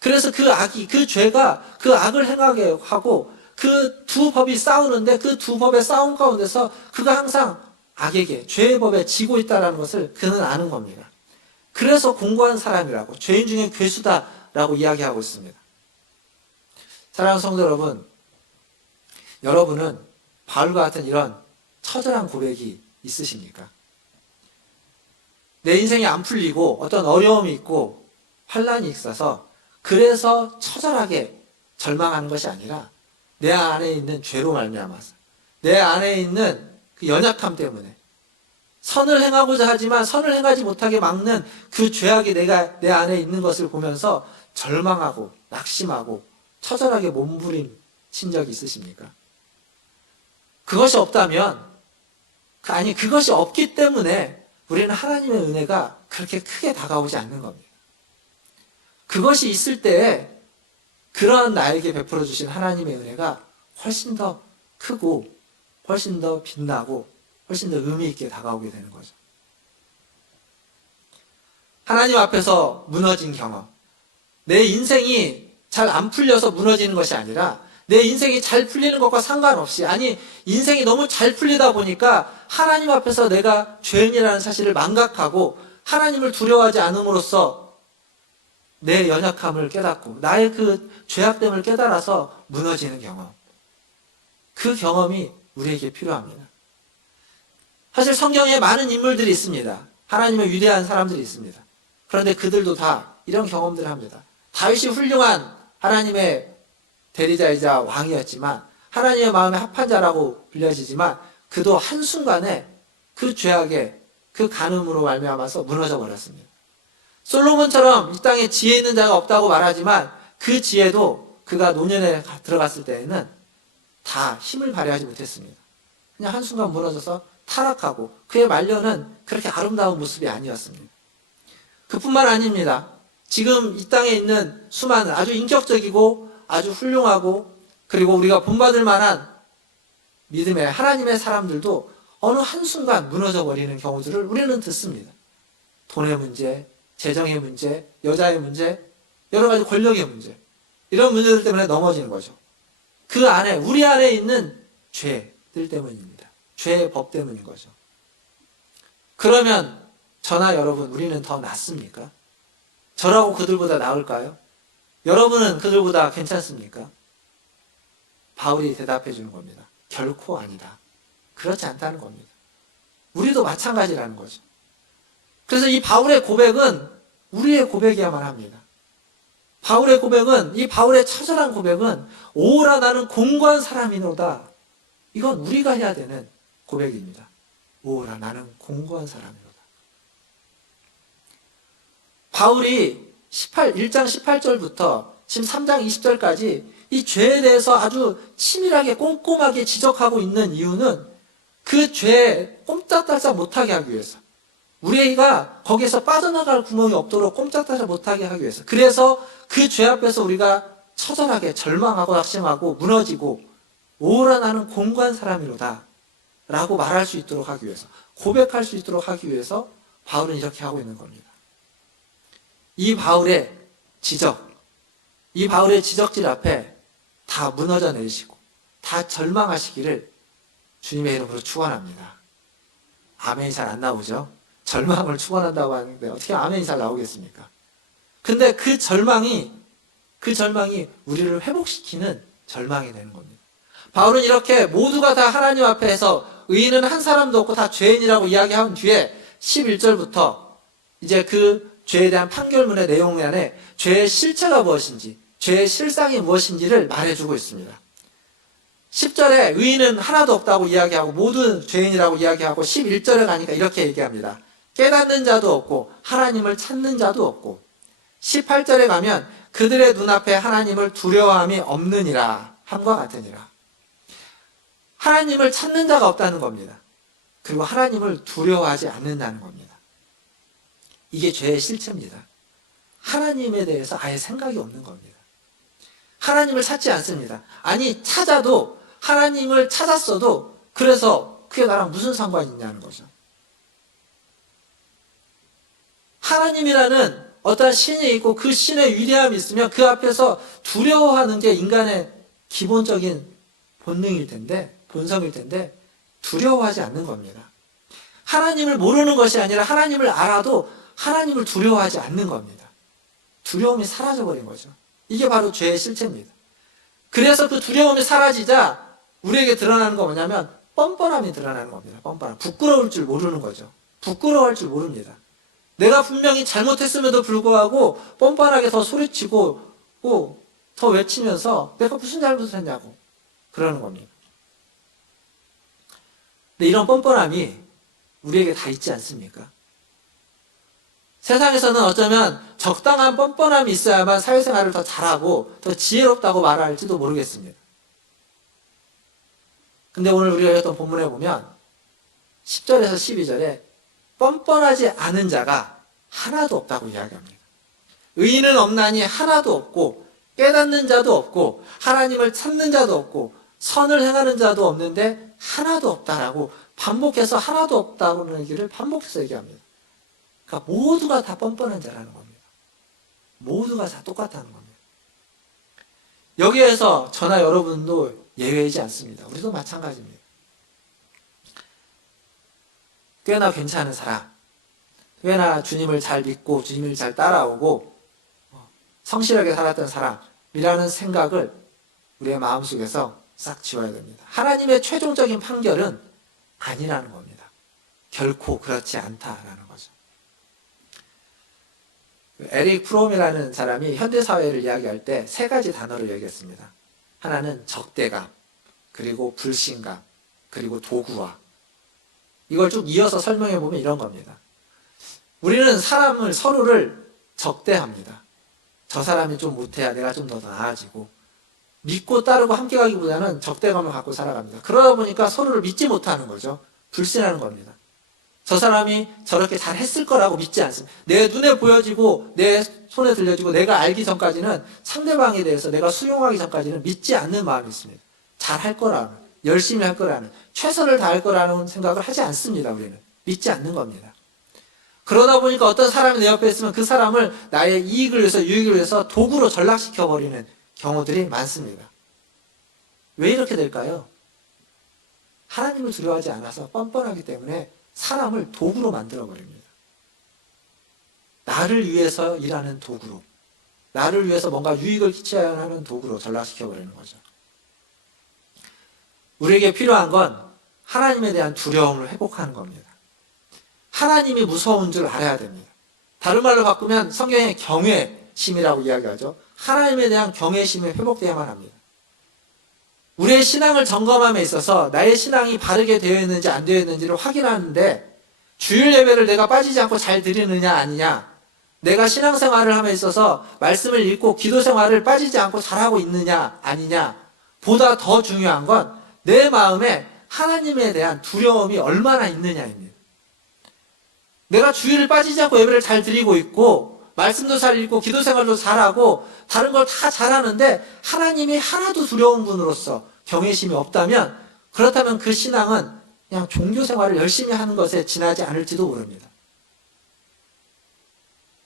그래서 그 악이, 그 죄가 그 악을 행하게 하고 그 두 법이 싸우는데 그 두 법의 싸움 가운데서 그가 항상 악에게, 죄의 법에 지고 있다는 것을 그는 아는 겁니다. 그래서 공고한 사람이라고, 죄인 중에 괴수다라고 이야기하고 있습니다. 사랑하는 성도 여러분, 여러분은 바울과 같은 이런 처절한 고백이 있으십니까? 내 인생이 안 풀리고 어떤 어려움이 있고 환란이 있어서 그래서 처절하게 절망하는 것이 아니라 내 안에 있는 죄로 말미암아서 내 안에 있는 그 연약함 때문에 선을 행하고자 하지만 선을 행하지 못하게 막는 그 죄악이 내 안에 있는 것을 보면서 절망하고 낙심하고 처절하게 몸부림친 적이 있으십니까? 그것이 없다면, 그것이 없기 때문에 우리는 하나님의 은혜가 그렇게 크게 다가오지 않는 겁니다. 그것이 있을 때에 그런 나에게 베풀어 주신 하나님의 은혜가 훨씬 더 크고 훨씬 더 빛나고 훨씬 더 의미 있게 다가오게 되는 거죠. 하나님 앞에서 무너진 경험. 내 인생이 잘 안 풀려서 무너지는 것이 아니라 내 인생이 잘 풀리는 것과 상관없이, 아니 인생이 너무 잘 풀리다 보니까 하나님 앞에서 내가 죄인이라는 사실을 망각하고 하나님을 두려워하지 않음으로써 내 연약함을 깨닫고 나의 그 죄악됨을 깨달아서 무너지는 경험. 그 경험이 우리에게 필요합니다. 사실 성경에 많은 인물들이 있습니다. 하나님의 위대한 사람들이 있습니다. 그런데 그들도 다 이런 경험들을 합니다. 다윗이 훌륭한 하나님의 대리자이자 왕이었지만 하나님의 마음에 합한 자라고 불려지지만 그도 한순간에 그 죄악에 그 간음으로 말미암아서 무너져 버렸습니다. 솔로몬처럼 이 땅에 지혜 있는 자가 없다고 말하지만 그 지혜도 그가 노년에 들어갔을 때에는 다 힘을 발휘하지 못했습니다. 그냥 한순간 무너져서 타락하고 그의 말년은 그렇게 아름다운 모습이 아니었습니다. 그뿐만 아닙니다. 지금 이 땅에 있는 수많은 아주 인격적이고 아주 훌륭하고 그리고 우리가 본받을 만한 믿음의 하나님의 사람들도 어느 한순간 무너져 버리는 경우들을 우리는 듣습니다. 돈의 문제, 재정의 문제, 여자의 문제, 여러 가지 권력의 문제, 이런 문제들 때문에 넘어지는 거죠. 그 안에, 우리 안에 있는 죄들 때문입니다. 죄의 법 때문인 거죠. 그러면 저나 여러분, 우리는 더 낫습니까? 저라고 그들보다 나을까요? 여러분은 그들보다 괜찮습니까? 바울이 대답해 주는 겁니다. 결코 아니다. 그렇지 않다는 겁니다. 우리도 마찬가지라는 거죠. 그래서 이 바울의 고백은 우리의 고백이야만 합니다. 바울의 고백은, 이 바울의 처절한 고백은 오라 나는 공고한 사람이노다. 이건 우리가 해야 되는 고백입니다. 오라 나는 공고한 사람이노다. 바울이 1장 18절부터 지금 3장 20절까지 이 죄에 대해서 아주 치밀하게 꼼꼼하게 지적하고 있는 이유는 그 죄에 꼼짝달싹 못하게 하기 위해서, 우리가 거기에서 빠져나갈 구멍이 없도록 꼼짝달싹 못하게 하기 위해서, 그래서 그 죄 앞에서 우리가 처절하게 절망하고 낙심하고 무너지고 오라 나는 공고한 사람이로다 라고 말할 수 있도록 하기 위해서, 고백할 수 있도록 하기 위해서 바울은 이렇게 하고 있는 겁니다. 이 바울의 지적, 이 바울의 지적질 앞에 다 무너져 내리시고 다 절망하시기를 주님의 이름으로 축원합니다. 아멘이 잘 안 나오죠? 절망을 축원한다고 하는데 어떻게 아멘이 잘 나오겠습니까? 근데 그 절망이 우리를 회복시키는 절망이 되는 겁니다. 바울은 이렇게 모두가 다 하나님 앞에서 의인은 한 사람도 없고 다 죄인이라고 이야기한 뒤에 11절부터 이제 그 죄에 대한 판결문의 내용 안에 죄의 실체가 무엇인지, 죄의 실상이 무엇인지를 말해주고 있습니다. 10절에 의인은 하나도 없다고 이야기하고 모두 죄인이라고 이야기하고 11절에 가니까 이렇게 얘기합니다. 깨닫는 자도 없고 하나님을 찾는 자도 없고 18절에 가면 그들의 눈앞에 하나님을 두려워함이 없느니라 함과 같으니라. 하나님을 찾는 자가 없다는 겁니다. 그리고 하나님을 두려워하지 않는다는 겁니다. 이게 죄의 실체입니다. 하나님에 대해서 아예 생각이 없는 겁니다. 하나님을 찾지 않습니다. 아니 찾아도, 하나님을 찾았어도 그래서 그게 나랑 무슨 상관이 있냐는 거죠. 하나님이라는 어떤 신이 있고 그 신의 위대함이 있으면 그 앞에서 두려워하는 게 인간의 기본적인 본능일 텐데, 본성일 텐데 두려워하지 않는 겁니다. 하나님을 모르는 것이 아니라 하나님을 알아도 하나님을 두려워하지 않는 겁니다. 두려움이 사라져버린 거죠. 이게 바로 죄의 실체입니다. 그래서 그 두려움이 사라지자 우리에게 드러나는 거 뭐냐면 뻔뻔함이 드러나는 겁니다. 뻔뻔함. 부끄러울 줄 모르는 거죠. 부끄러워할 줄 모릅니다. 내가 분명히 잘못했음에도 불구하고 뻔뻔하게 더 소리치고 더 외치면서 내가 무슨 잘못을 했냐고 그러는 겁니다. 근데 이런 뻔뻔함이 우리에게 다 있지 않습니까? 세상에서는 어쩌면 적당한 뻔뻔함이 있어야만 사회생활을 더 잘하고 더 지혜롭다고 말할지도 모르겠습니다. 근데 오늘 우리가 읽었던 본문에 보면 10절에서 12절에 뻔뻔하지 않은 자가 하나도 없다고 이야기합니다. 의인은 없나니 하나도 없고 깨닫는 자도 없고 하나님을 찾는 자도 없고 선을 행하는 자도 없는데 하나도 없다라고 반복해서 하나도 없다는 얘기를 반복해서 얘기합니다. 그러니까 모두가 다 뻔뻔한 자라는 겁니다. 모두가 다 똑같다는 겁니다. 여기에서 저나 여러분도 예외이지 않습니다. 우리도 마찬가지입니다. 꽤나 괜찮은 사람, 꽤나 주님을 잘 믿고 주님을 잘 따라오고 성실하게 살았던 사람이라는 생각을 우리의 마음속에서 싹 지워야 됩니다. 하나님의 최종적인 판결은 아니라는 겁니다. 결코 그렇지 않다라는 거죠. 에릭 프롬이라는 사람이 현대사회를 이야기할 때 세 가지 단어를 얘기했습니다. 하나는 적대감, 그리고 불신감, 그리고 도구화. 이걸 쭉 이어서 설명해 보면 이런 겁니다. 우리는 서로를 적대합니다. 저 사람이 좀 못해야 내가 좀 더 나아지고, 믿고 따르고 함께 가기보다는 적대감을 갖고 살아갑니다. 그러다 보니까 서로를 믿지 못하는 거죠. 불신하는 겁니다. 저 사람이 저렇게 잘 했을 거라고 믿지 않습니다. 내 눈에 보여지고 내 손에 들려지고 내가 알기 전까지는, 상대방에 대해서 내가 수용하기 전까지는 믿지 않는 마음이 있습니다. 잘 할 거라는, 열심히 할 거라는, 최선을 다할 거라는 생각을 하지 않습니다. 우리는 믿지 않는 겁니다. 그러다 보니까 어떤 사람이 내 옆에 있으면 그 사람을 나의 이익을 위해서, 유익을 위해서 도구로 전락시켜버리는 경우들이 많습니다. 왜 이렇게 될까요? 하나님을 두려워하지 않아서 뻔뻔하기 때문에 사람을 도구로 만들어버립니다. 나를 위해서 일하는 도구로, 나를 위해서 뭔가 유익을 끼쳐야 하는 도구로 전락시켜버리는 거죠. 우리에게 필요한 건 하나님에 대한 두려움을 회복하는 겁니다. 하나님이 무서운 줄 알아야 됩니다. 다른 말로 바꾸면 성경에 경외심이라고 이야기하죠. 하나님에 대한 경외심이 회복되어야만 합니다. 우리의 신앙을 점검함에 있어서 나의 신앙이 바르게 되어 있는지 안 되어 있는지를 확인하는데, 주일 예배를 내가 빠지지 않고 잘 드리느냐 아니냐, 내가 신앙생활을 함에 있어서 말씀을 읽고 기도 생활을 빠지지 않고 잘하고 있느냐 아니냐 보다 더 중요한 건 내 마음에 하나님에 대한 두려움이 얼마나 있느냐입니다. 내가 주일을 빠지지 않고 예배를 잘 드리고 있고 말씀도 잘 읽고 기도 생활도 잘하고 다른 걸 다 잘하는데 하나님이 하나도 두려운 분으로서 경외심이 없다면, 그렇다면 그 신앙은 그냥 종교 생활을 열심히 하는 것에 지나지 않을지도 모릅니다.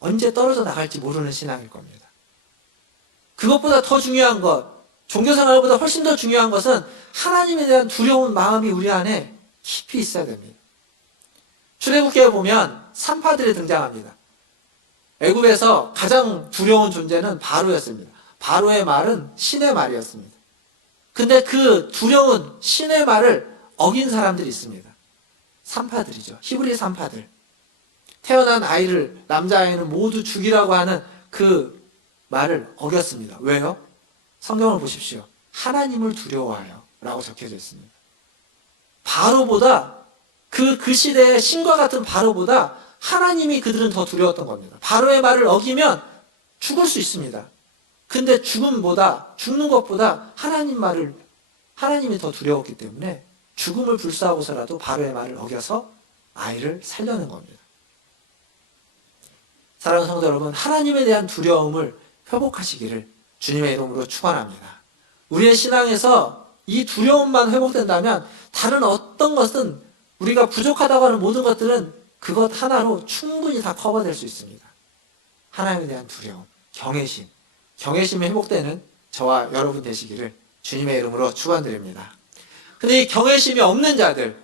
언제 떨어져 나갈지 모르는 신앙일 겁니다. 그것보다 더 중요한 것, 종교 생활보다 훨씬 더 중요한 것은 하나님에 대한 두려운 마음이 우리 안에 깊이 있어야 됩니다. 출애굽기에 보면 산파들이 등장합니다. 애굽에서 가장 두려운 존재는 바로였습니다. 바로의 말은 신의 말이었습니다. 근데 그 두려운 신의 말을 어긴 사람들이 있습니다. 산파들이죠. 히브리 산파들. 태어난 아이를, 남자아이는 모두 죽이라고 하는 그 말을 어겼습니다. 왜요? 성경을 보십시오. 하나님을 두려워하여 라고 적혀져 있습니다. 바로보다, 그 시대의 신과 같은 바로보다 하나님이 그들은 더 두려웠던 겁니다. 바로의 말을 어기면 죽을 수 있습니다. 근데 죽는 것보다 하나님이 더 두려웠기 때문에 죽음을 불사하고서라도 바로의 말을 어겨서 아이를 살려는 겁니다. 사랑하는 성도 여러분, 하나님에 대한 두려움을 회복하시기를 주님의 이름으로 축원합니다. 우리의 신앙에서 이 두려움만 회복된다면 다른 어떤 것은, 우리가 부족하다고 하는 모든 것들은 그것 하나로 충분히 다 커버될 수 있습니다. 하나님에 대한 두려움, 경외심이 회복되는 저와 여러분 되시기를 주님의 이름으로 축원드립니다. 근데 이 경외심이 없는 자들,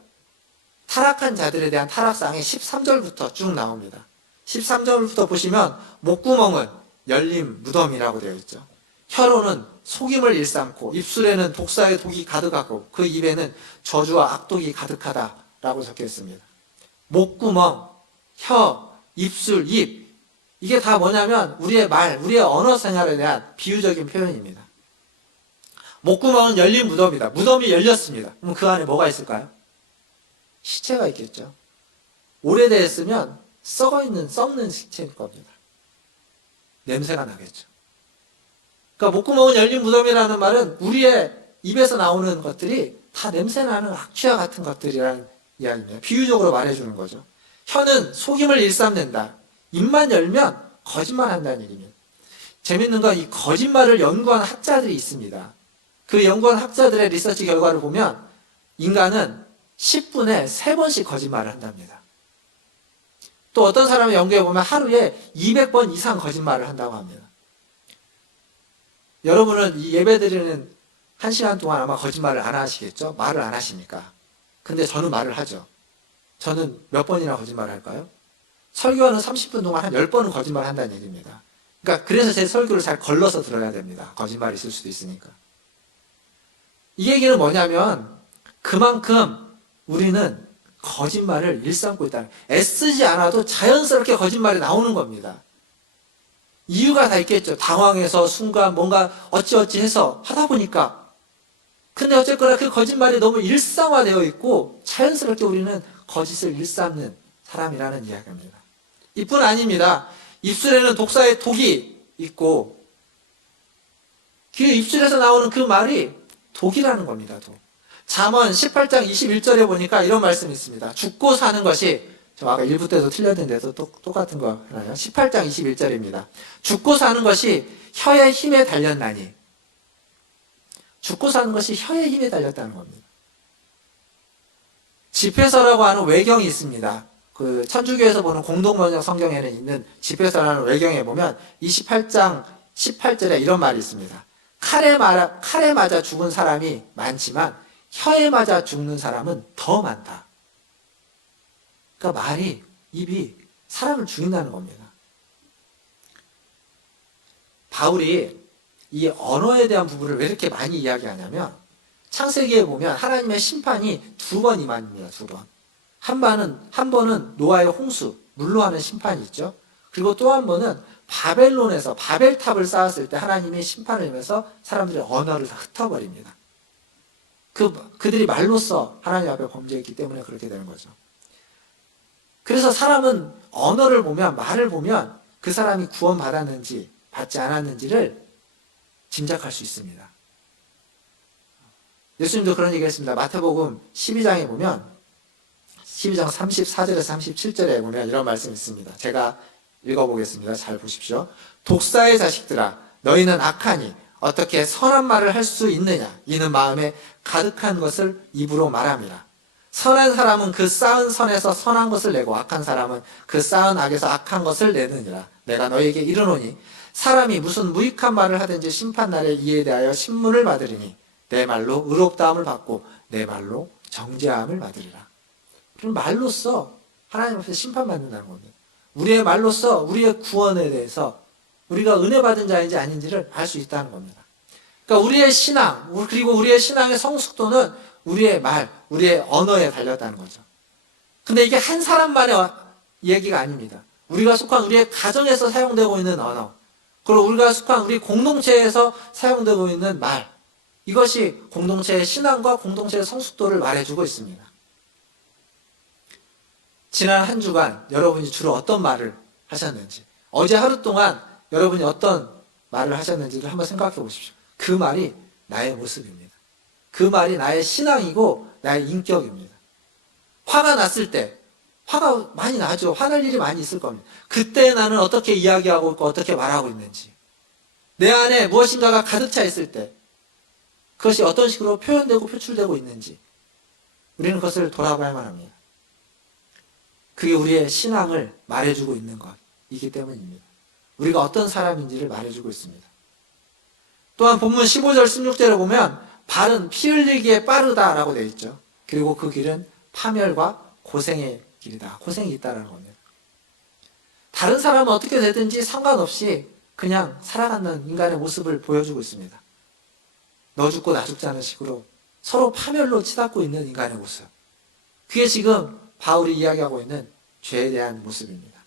타락한 자들에 대한 타락상이 13절부터 쭉 나옵니다. 13절부터 보시면 목구멍은 열린 무덤이라고 되어 있죠. 혀로는 속임을 일삼고 입술에는 독사의 독이 가득하고 그 입에는 저주와 악독이 가득하다라고 적혀 있습니다. 목구멍, 혀, 입술, 입, 이게 다 뭐냐면 우리의 말, 우리의 언어 생활에 대한 비유적인 표현입니다. 목구멍은 열린 무덤이다. 무덤이 열렸습니다. 그럼 그 안에 뭐가 있을까요? 시체가 있겠죠. 오래됐으면 썩는 시체일 겁니다. 냄새가 나겠죠. 그러니까 목구멍은 열린 무덤이라는 말은 우리의 입에서 나오는 것들이 다 냄새나는 악취와 같은 것들이라는 이야기입니다. 비유적으로 말해주는 거죠. 혀는 속임을 일삼는다. 입만 열면 거짓말한다는 얘기입니다. 재밌는 건 이 거짓말을 연구한 학자들이 있습니다. 그 연구한 학자들의 리서치 결과를 보면 인간은 10분에 3번씩 거짓말을 한답니다. 또 어떤 사람을 연구해 보면 하루에 200번 이상 거짓말을 한다고 합니다. 여러분은 이 예배 드리는 1시간 동안 아마 거짓말을 안 하시겠죠? 말을 안 하시니까. 근데 저는 말을 하죠. 저는 몇 번이나 거짓말을 할까요? 설교하는 30분 동안 한 10번은 거짓말을 한다는 얘기입니다. 그러니까 그래서 제 설교를 잘 걸러서 들어야 됩니다. 거짓말이 있을 수도 있으니까. 이 얘기는 뭐냐면 그만큼 우리는 거짓말을 일삼고 있다. 애쓰지 않아도 자연스럽게 거짓말이 나오는 겁니다. 이유가 다 있겠죠. 당황해서 순간 뭔가 어찌어찌 해서 하다 보니까. 근데 어쨌거나 그 거짓말이 너무 일상화되어 있고 자연스럽게 우리는 거짓을 일삼는 사람이라는 이야기입니다. 이뿐 아닙니다. 입술에는 독사의 독이 있고 그 입술에서 나오는 그 말이 독이라는 겁니다. 독. 잠언 18장 21절에 보니까 이런 말씀이 있습니다. 죽고 사는 것이, 저 아까 1부 때도 틀렸는데도 똑같은 거 하나요? 18장 21절입니다. 죽고 사는 것이 혀의 힘에 달렸나니. 죽고 사는 것이 혀의 힘에 달렸다는 겁니다. 집회서라고 하는 외경이 있습니다. 그 천주교에서 보는 공동번역 성경에는 있는 집회서라는 외경에 보면 28장 18절에 이런 말이 있습니다. 칼에 맞아 죽은 사람이 많지만 혀에 맞아 죽는 사람은 더 많다. 그러니까 말이, 입이 사람을 죽인다는 겁니다. 바울이 이 언어에 대한 부분을 왜 이렇게 많이 이야기하냐면 창세기에 보면 하나님의 심판이 2번 임합니다. 2번. 한 번은 노아의 홍수, 물로 하는 심판이 있죠. 그리고 또 한 번은 바벨론에서 바벨탑을 쌓았을 때 하나님이 심판을 하면서 사람들의 언어를 다 흩어버립니다. 그들이 말로써 하나님 앞에 범죄했기 때문에 그렇게 되는 거죠. 그래서 사람은 언어를 보면, 말을 보면 그 사람이 구원받았는지 받지 않았는지를 짐작할 수 있습니다. 예수님도 그런 얘기 했습니다. 마태복음 12장에 보면 12장 34절에서 37절에 보면 이런 말씀이 있습니다. 제가 읽어보겠습니다. 잘 보십시오. 독사의 자식들아, 너희는 악하니 어떻게 선한 말을 할 수 있느냐? 이는 마음에 가득한 것을 입으로 말함이라. 선한 사람은 그 쌓은 선에서 선한 것을 내고 악한 사람은 그 쌓은 악에서 악한 것을 내느니라. 내가 너희에게 이르노니 사람이 무슨 무익한 말을 하든지 심판날에 이에 대하여 신문을 받으리니 내 말로 의롭다함을 받고 내 말로 정죄함을 받으리라. 그럼 말로써 하나님 앞에서 심판받는다는 겁니다. 우리의 말로써 우리의 구원에 대해서 우리가 은혜 받은 자인지 아닌지를 알 수 있다는 겁니다. 그러니까 우리의 신앙, 그리고 우리의 신앙의 성숙도는 우리의 말, 우리의 언어에 달렸다는 거죠. 근데 이게 한 사람만의 얘기가 아닙니다. 우리가 속한 우리의 가정에서 사용되고 있는 언어, 그리고 우리가 속한 우리 공동체에서 사용되고 있는 말, 이것이 공동체의 신앙과 공동체의 성숙도를 말해주고 있습니다. 지난 한 주간 여러분이 주로 어떤 말을 하셨는지, 어제 하루 동안 여러분이 어떤 말을 하셨는지를 한번 생각해 보십시오. 그 말이 나의 모습입니다. 그 말이 나의 신앙이고 나의 인격입니다. 화가 났을 때, 화가 많이 나죠. 화날 일이 많이 있을 겁니다. 그때 나는 어떻게 이야기하고 있고 어떻게 말하고 있는지, 내 안에 무엇인가가 가득 차 있을 때 그것이 어떤 식으로 표현되고 표출되고 있는지 우리는 그것을 돌아봐야만 합니다. 그게 우리의 신앙을 말해주고 있는 것이기 때문입니다. 우리가 어떤 사람인지를 말해주고 있습니다. 또한 본문 15절 16절에 보면 발은 피 흘리기에 빠르다라고 되어 있죠. 그리고 그 길은 파멸과 고생의 길이다. 고생이 있다라는 겁니다. 다른 사람은 어떻게 되든지 상관없이 그냥 살아가는 인간의 모습을 보여주고 있습니다. 너 죽고 나 죽자는 식으로 서로 파멸로 치닫고 있는 인간의 모습. 그게 지금 바울이 이야기하고 있는 죄에 대한 모습입니다.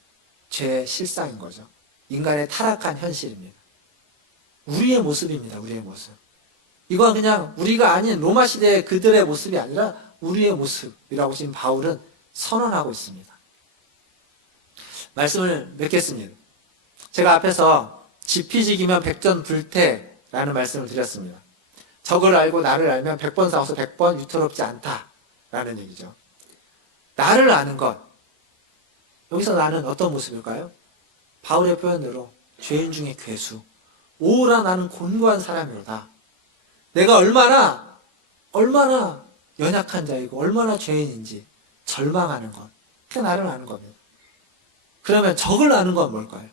죄의 실상인 거죠. 인간의 타락한 현실입니다. 우리의 모습입니다. 우리의 모습. 이건 그냥 우리가 아닌 로마 시대의 그들의 모습이 아니라 우리의 모습이라고 지금 바울은 선언하고 있습니다. 말씀을 맺겠습니다. 제가 앞에서 지피지기면 백전불태라는 말씀을 드렸습니다. 적을 알고 나를 알면 100번 싸워서 100번 유태롭지 않다라는 얘기죠. 나를 아는 것. 여기서 나는 어떤 모습일까요? 바울의 표현대로 죄인 중에 괴수. 오라 나는 곤고한 사람이로다. 내가 얼마나 연약한 자이고 얼마나 죄인인지 절망하는 것. 그게 나를 아는 겁니다. 그러면 적을 아는 건 뭘까요?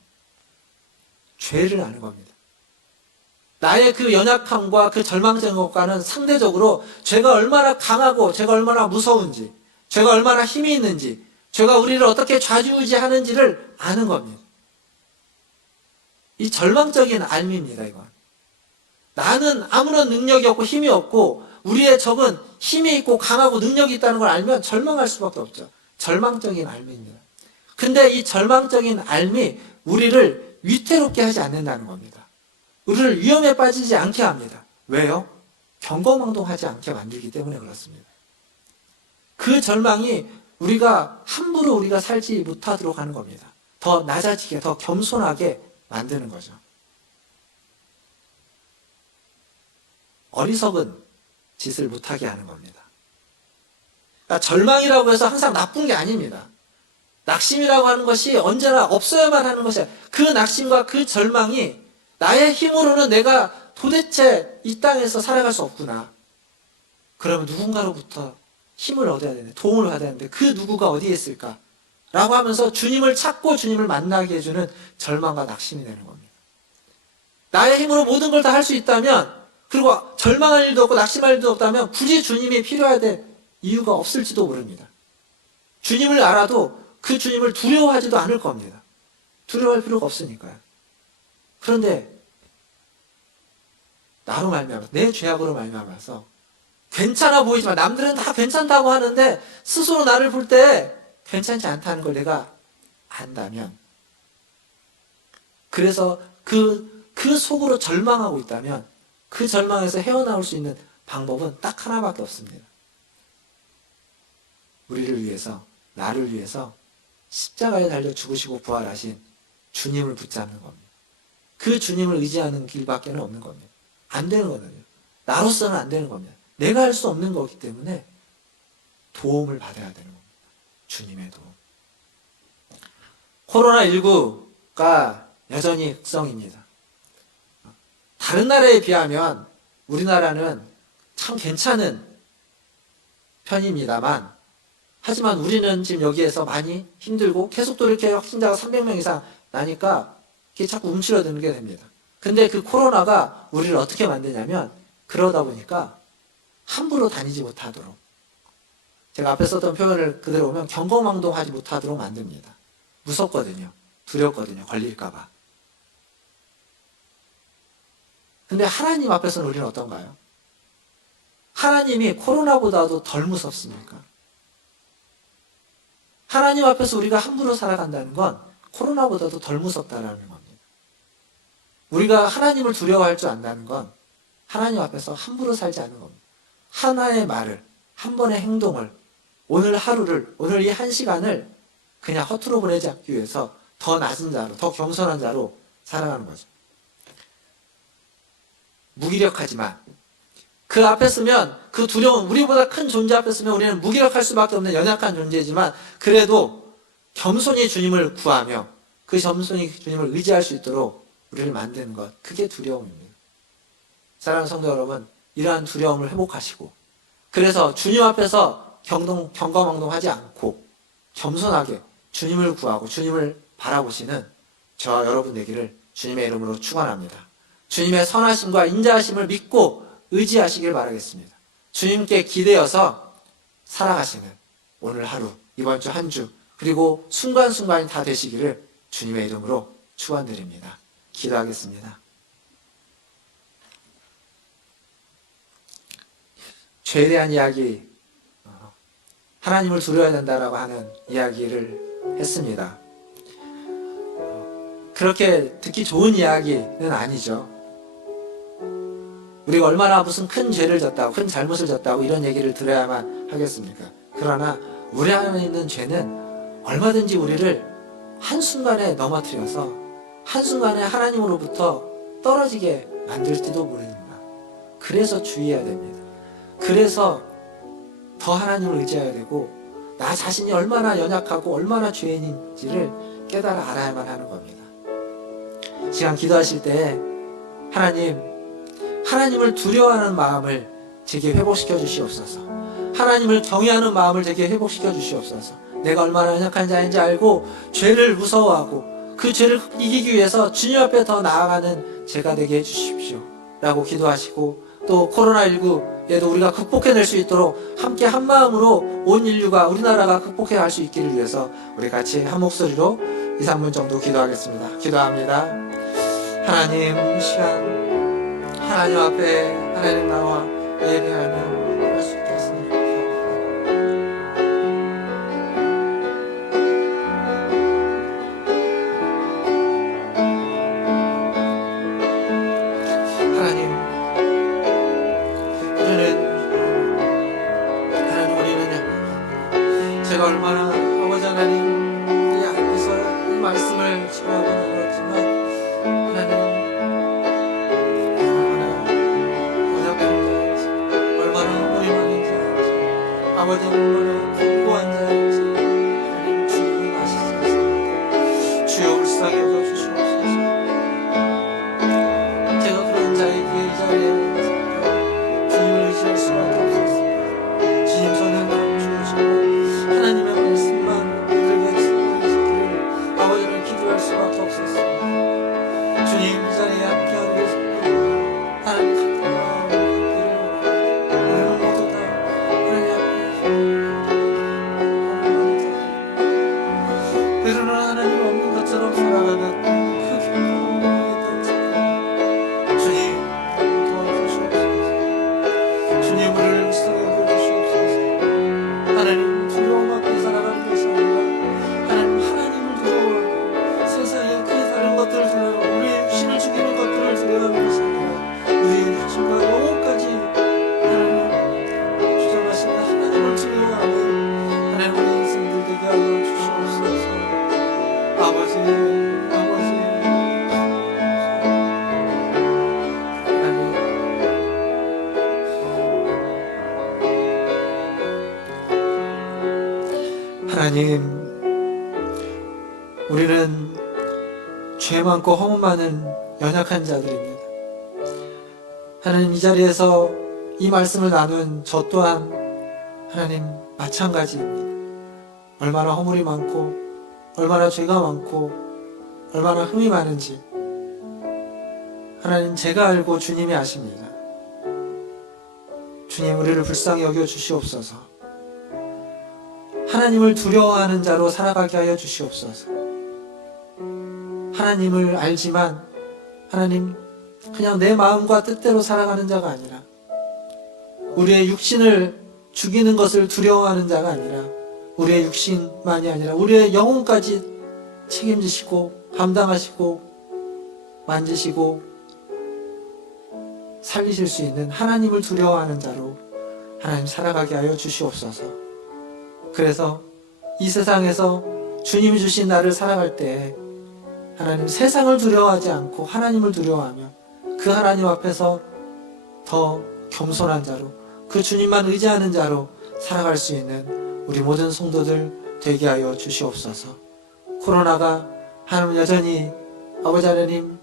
죄를 아는 겁니다. 나의 그 연약함과 그 절망적인 것과는 상대적으로 죄가 얼마나 강하고 죄가 얼마나 무서운지, 죄가 얼마나 힘이 있는지, 죄가 우리를 어떻게 좌지우지하는지를 아는 겁니다. 이 절망적인 알미입니다, 이건. 나는 아무런 능력이 없고 힘이 없고 우리의 적은 힘이 있고 강하고 능력이 있다는 걸 알면 절망할 수밖에 없죠. 절망적인 알미입니다. 근데 이 절망적인 알미, 우리를 위태롭게 하지 않는다는 겁니다. 우리를 위험에 빠지지 않게 합니다. 왜요? 경거망동하지 않게 만들기 때문에 그렇습니다. 그 절망이 우리가 함부로 우리가 살지 못하도록 하는 겁니다. 더 낮아지게, 더 겸손하게 만드는 거죠. 어리석은 짓을 못하게 하는 겁니다. 그러니까 절망이라고 해서 항상 나쁜 게 아닙니다. 낙심이라고 하는 것이 언제나 없어야만 하는 것이야. 그 낙심과 그 절망이 나의 힘으로는 내가 도대체 이 땅에서 살아갈 수 없구나. 그러면 누군가로부터 힘을 얻어야 되는데, 도움을 받아야 되는데 그 누구가 어디에 있을까? 라고 하면서 주님을 찾고 주님을 만나게 해주는 절망과 낙심이 되는 겁니다. 나의 힘으로 모든 걸 다 할 수 있다면, 그리고 절망할 일도 없고 낙심할 일도 없다면 굳이 주님이 필요해야 될 이유가 없을지도 모릅니다. 주님을 알아도 그 주님을 두려워하지도 않을 겁니다. 두려워할 필요가 없으니까요. 그런데 나로 말미암아, 내 죄악으로 말미암아서 괜찮아 보이지만 남들은 다 괜찮다고 하는데 스스로 나를 볼 때 괜찮지 않다는 걸 내가 안다면, 그래서 그 속으로 절망하고 있다면 그 절망에서 헤어나올 수 있는 방법은 딱 하나밖에 없습니다. 우리를 위해서, 나를 위해서 십자가에 달려 죽으시고 부활하신 주님을 붙잡는 겁니다. 그 주님을 의지하는 길밖에 없는 겁니다. 안 되는 거거든요. 나로서는 안 되는 겁니다. 내가 할 수 없는 거기 때문에 도움을 받아야 되는 겁니다. 주님의 도움. 코로나19가 여전히 극성입니다. 다른 나라에 비하면 우리나라는 참 괜찮은 편입니다만, 하지만 우리는 지금 여기에서 많이 힘들고 계속 또 이렇게 확진자가 300명 이상 나니까 이게 자꾸 움츠러드는 게 됩니다. 근데 그 코로나가 우리를 어떻게 만드냐면, 그러다 보니까 함부로 다니지 못하도록, 제가 앞에 썼던 표현을 그대로 보면 경거망동하지 못하도록 만듭니다. 무섭거든요. 두렵거든요. 걸릴까봐. 근데 하나님 앞에서는 우리는 어떤가요? 하나님이 코로나보다도 덜 무섭습니까? 하나님 앞에서 우리가 함부로 살아간다는 건 코로나보다도 덜 무섭다라는 겁니다. 우리가 하나님을 두려워할 줄 안다는 건 하나님 앞에서 함부로 살지 않는 겁니다. 하나의 말을, 한 번의 행동을, 오늘 하루를, 오늘 이 한 시간을 그냥 허투루 보내지 않기 위해서 더 낮은 자로, 더 겸손한 자로 살아가는 거죠. 무기력하지만 그 앞에 서면, 그 두려운, 우리보다 큰 존재 앞에 서면 우리는 무기력할 수밖에 없는 연약한 존재지만, 그래도 겸손히 주님을 구하며 그 겸손히 주님을 의지할 수 있도록 우리를 만드는 것, 그게 두려움입니다. 사랑하는 성도 여러분, 이러한 두려움을 회복하시고, 그래서 주님 앞에서 경거망동하지 않고 겸손하게 주님을 구하고 주님을 바라보시는 저와 여러분 되기를 주님의 이름으로 축원합니다. 주님의 선하심과 인자하심을 믿고 의지하시길 바라겠습니다. 주님께 기대어서 살아가시는 오늘 하루, 이번 주 한 주, 그리고 순간순간이 다 되시기를 주님의 이름으로 축원드립니다. 기도하겠습니다. 죄에 대한 이야기, 하나님을 두려워야 된다라고 하는 이야기를 했습니다. 그렇게 듣기 좋은 이야기는 아니죠. 우리가 얼마나 무슨 큰 죄를 졌다고, 큰 잘못을 졌다고 이런 얘기를 들어야만 하겠습니까? 그러나 우리 안에 있는 죄는 얼마든지 우리를 한순간에 넘어뜨려서 한순간에 하나님으로부터 떨어지게 만들지도 모릅니다. 그래서 주의해야 됩니다. 그래서 더 하나님을 의지해야 되고, 나 자신이 얼마나 연약하고 얼마나 죄인인지를 깨달아 알아야만 하는 겁니다. 시간 기도하실 때 하나님을 두려워하는 마음을 제게 회복시켜 주시옵소서. 하나님을 경외하는 마음을 되게 회복시켜 주시옵소서. 내가 얼마나 연약한 자인지 알고 죄를 무서워하고 그 죄를 이기기 위해서 주님 앞에 더 나아가는 제가 되게 해주십시오 라고 기도하시고, 또 코로나19 얘도 우리가 극복해낼 수 있도록 함께 한 마음으로 온 인류가, 우리나라가 극복해갈 수 있기를 위해서 우리 같이 한 목소리로 2, 3분 정도 기도하겠습니다. 기도합니다. 하나님, 이 시간 하나님 앞에 하나님 나와 예배하며 할 수 있겠습니다. 제가 얼마나 아버지 하나님 이 앞에서 이 말씀을 지하고 나눴지만, 하나님 얼마나 어렵은 자인지, 얼마나 허리 많은 자인지, 아버지 얼마나 공고한 자인지 하나님 주님이 아시지. 주여 불쌍히 여겨주시옵소서. 제가 그런 자에게 이 자리에 주님을 의지할 수밖에 없었습니다. 주님 저는 마음 주시고 하나님의 말씀만 들게 지키기를 아버지를 기도할 수밖에 없었습니다. 주님 이 자리에 함께하고 계시고 하나님 같은 마음을 갖기를 우리는 모두 다 하나님 앞에 때로는 하나님 없는 것처럼 살아가는 그 경험을 했던 주님 도와주시옵소서. 주님 우리를 불쌍히 여겨주시옵소서. 하나님 두려움 앞에 살아가는 것이 아니라 하나님을 두려워하고 세상의 그 다른 것들을 두려워하고 우리의 육신을 죽이는 것들을 두려워하는 것이 아니라 우리의 육신과 영혼까지 하나님 주장하시는 하나님을 두려워하는 하나님 우리 인생들 되게 하여 주시옵소서. 아버지 하나님, 우리는 죄 많고 허물 많은 연약한 자들입니다. 하나님, 이 자리에서 이 말씀을 나눈 저 또한 하나님 마찬가지입니다. 얼마나 허물이 많고 얼마나 죄가 많고 얼마나 흠이 많은지 하나님 제가 알고 주님이 아십니다. 주님 우리를 불쌍히 여겨 주시옵소서. 하나님을 두려워하는 자로 살아가게 하여 주시옵소서. 하나님을 알지만 하나님 그냥 내 마음과 뜻대로 살아가는 자가 아니라 우리의 육신을 죽이는 것을 두려워하는 자가 아니라 우리의 육신만이 아니라 우리의 영혼까지 책임지시고 감당하시고 만지시고 살리실 수 있는 하나님을 두려워하는 자로 하나님 살아가게 하여 주시옵소서. 그래서 이 세상에서 주님이 주신 나를 살아갈 때 하나님 세상을 두려워하지 않고 하나님을 두려워하며 그 하나님 앞에서 더 겸손한 자로 그 주님만 의지하는 자로 살아갈 수 있는 우리 모든 성도들 되게 하여 주시옵소서. 코로나가 하나님 여전히 아버지 하나님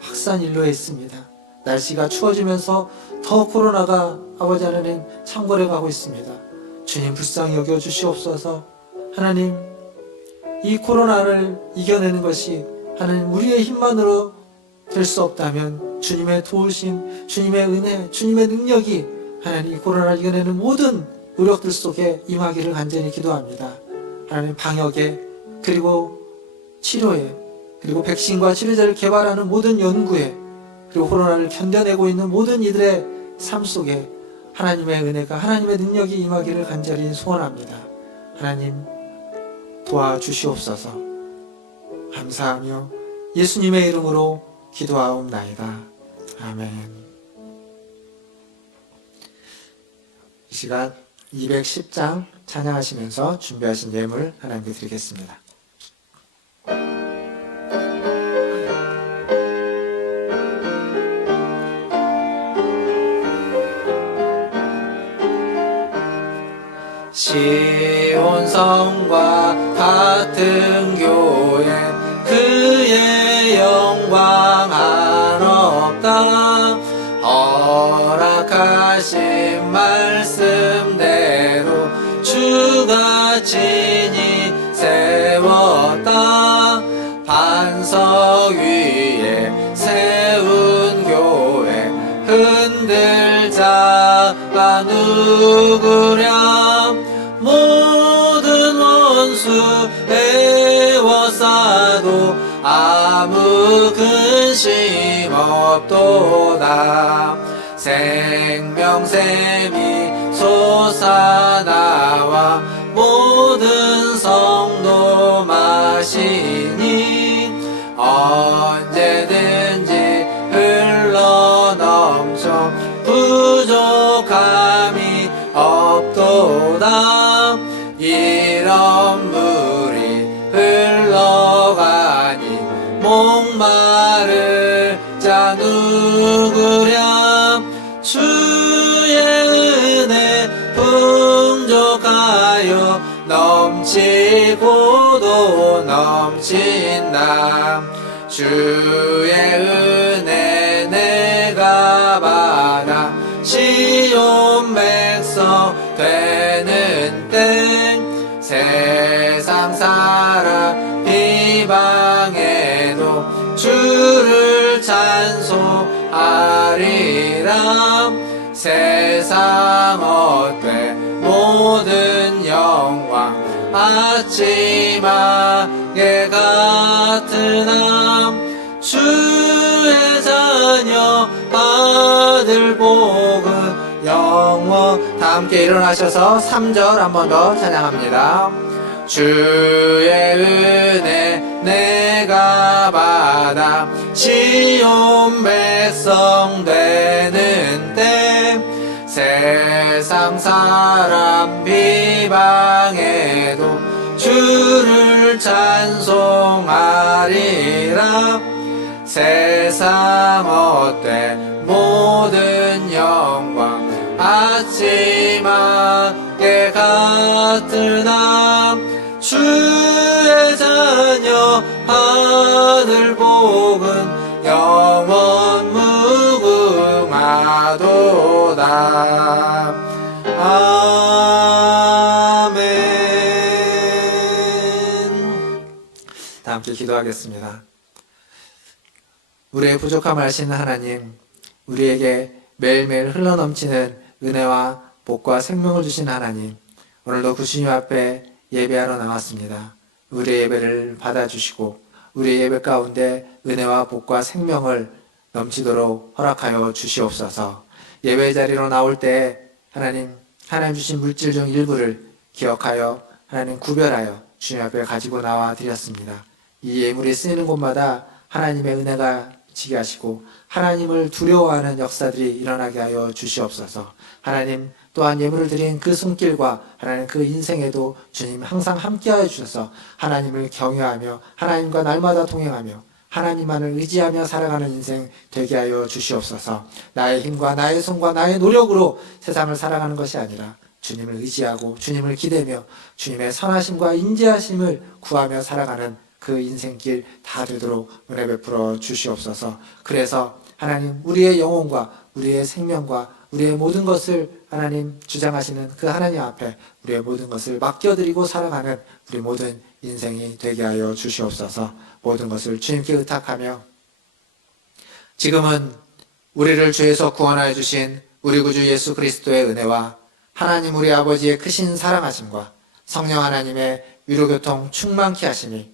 확산일로에 있습니다. 날씨가 추워지면서 더 코로나가 아버지 하나님 창궐해 가고 있습니다. 주님 불쌍히 여겨 주시옵소서. 하나님 이 코로나를 이겨내는 것이 하나님 우리의 힘만으로 될 수 없다면 주님의 도우심, 주님의 은혜, 주님의 능력이 하나님 이 코로나를 이겨내는 모든 노력들 속에 임하기를 간절히 기도합니다. 하나님 방역에 그리고 치료에 그리고 백신과 치료제를 개발하는 모든 연구에 그리고 코로나를 견뎌내고 있는 모든 이들의 삶 속에 하나님의 은혜가 하나님의 능력이 임하기를 간절히 소원합니다. 하나님 도와주시옵소서. 감사하며 예수님의 이름으로 기도하옵나이다. 아멘. 이 시간 210장 찬양하시면서 준비하신 예물 하나님께 드리겠습니다. 시온성과 같은 교회 그의 영광 한없다. 허락하신 말씀 친히 세웠다. 반석 위에 세운 교회 흔들 자가 누구랴. 모든 원수 에워싸도 아무 근심 없도다. 생명샘이 솟아나와 모든 성도 마시니 언제든지 흘러넘쳐 부족함이 없도다. 이런 물이 흘러가니 목마를 자 누구랴. 주의 은혜 풍족하여 넘치고도 넘친다. 주의 은혜 내가 받아 시온 백성 되는 때 세상 사람 비방해도 주를 찬송하리라. 세상 어때 모든 영광 아침하게 같으나 주의 자녀 받을 복은 영원. 다 함께 일어나셔서 3절 한 번 더 찬양합니다. 주의 은혜 내가 받아 시온 백성 되는 때 세상 사람 비방해도 주를 찬송하리라. 세상 어때 모든 영광 아침하게 같으나 주의 자녀 받을 복은 영원 무궁하도다. 아멘. 다 함께 기도하겠습니다. 우리의 부족함을 아시는 하나님, 우리에게 매일매일 흘러넘치는 은혜와 복과 생명을 주신 하나님, 오늘도 그 주님 앞에 예배하러 나왔습니다. 우리의 예배를 받아주시고 우리의 예배 가운데 은혜와 복과 생명을 넘치도록 허락하여 주시옵소서. 예배 자리로 나올 때 하나님 주신 물질 중 일부를 기억하여 하나님 구별하여 주님 앞에 가지고 나와 드렸습니다. 이 예물이 쓰이는 곳마다 하나님의 은혜가 지게 하시고 하나님을 두려워하는 역사들이 일어나게 하여 주시옵소서. 하나님 또한 예물을 드린 그 손길과 하나님 그 인생에도 주님 항상 함께하여 주셔서 하나님을 경외하며 하나님과 날마다 동행하며 하나님만을 의지하며 살아가는 인생 되게 하여 주시옵소서. 나의 힘과 나의 손과 나의 노력으로 세상을 살아가는 것이 아니라 주님을 의지하고 주님을 기대며 주님의 선하심과 인자하심을 구하며 살아가는 그 인생길 다 되도록 은혜 베풀어 주시옵소서. 그래서 하나님 우리의 영혼과 우리의 생명과 우리의 모든 것을 하나님 주장하시는 그 하나님 앞에 우리의 모든 것을 맡겨드리고 살아가는 우리 모든 인생이 되게 하여 주시옵소서. 모든 것을 주님께 의탁하며 지금은 우리를 죄에서 구원하여 주신 우리 구주 예수 그리스도의 은혜와 하나님 우리 아버지의 크신 사랑하심과 성령 하나님의 위로교통 충만케 하시니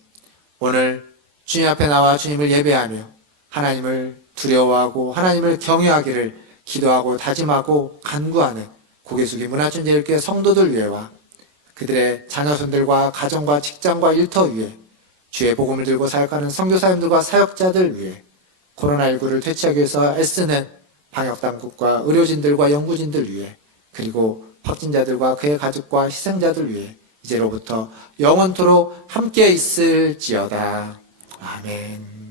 오늘 주님 앞에 나와 주님을 예배하며 하나님을 두려워하고 하나님을 경외하기를 기도하고 다짐하고 간구하는 고개 숙이 문화준예일교회 성도들 위해와 그들의 자녀손들과 가정과 직장과 일터 위에 주의 복음을 들고 사역하는 선교사님들과 사역자들 위해 코로나19를 퇴치하기 위해서 애쓰는 방역당국과 의료진들과 연구진들 위해 그리고 확진자들과 그의 가족과 희생자들 위해 이제로부터 영원토록 함께 있을지어다. 아멘.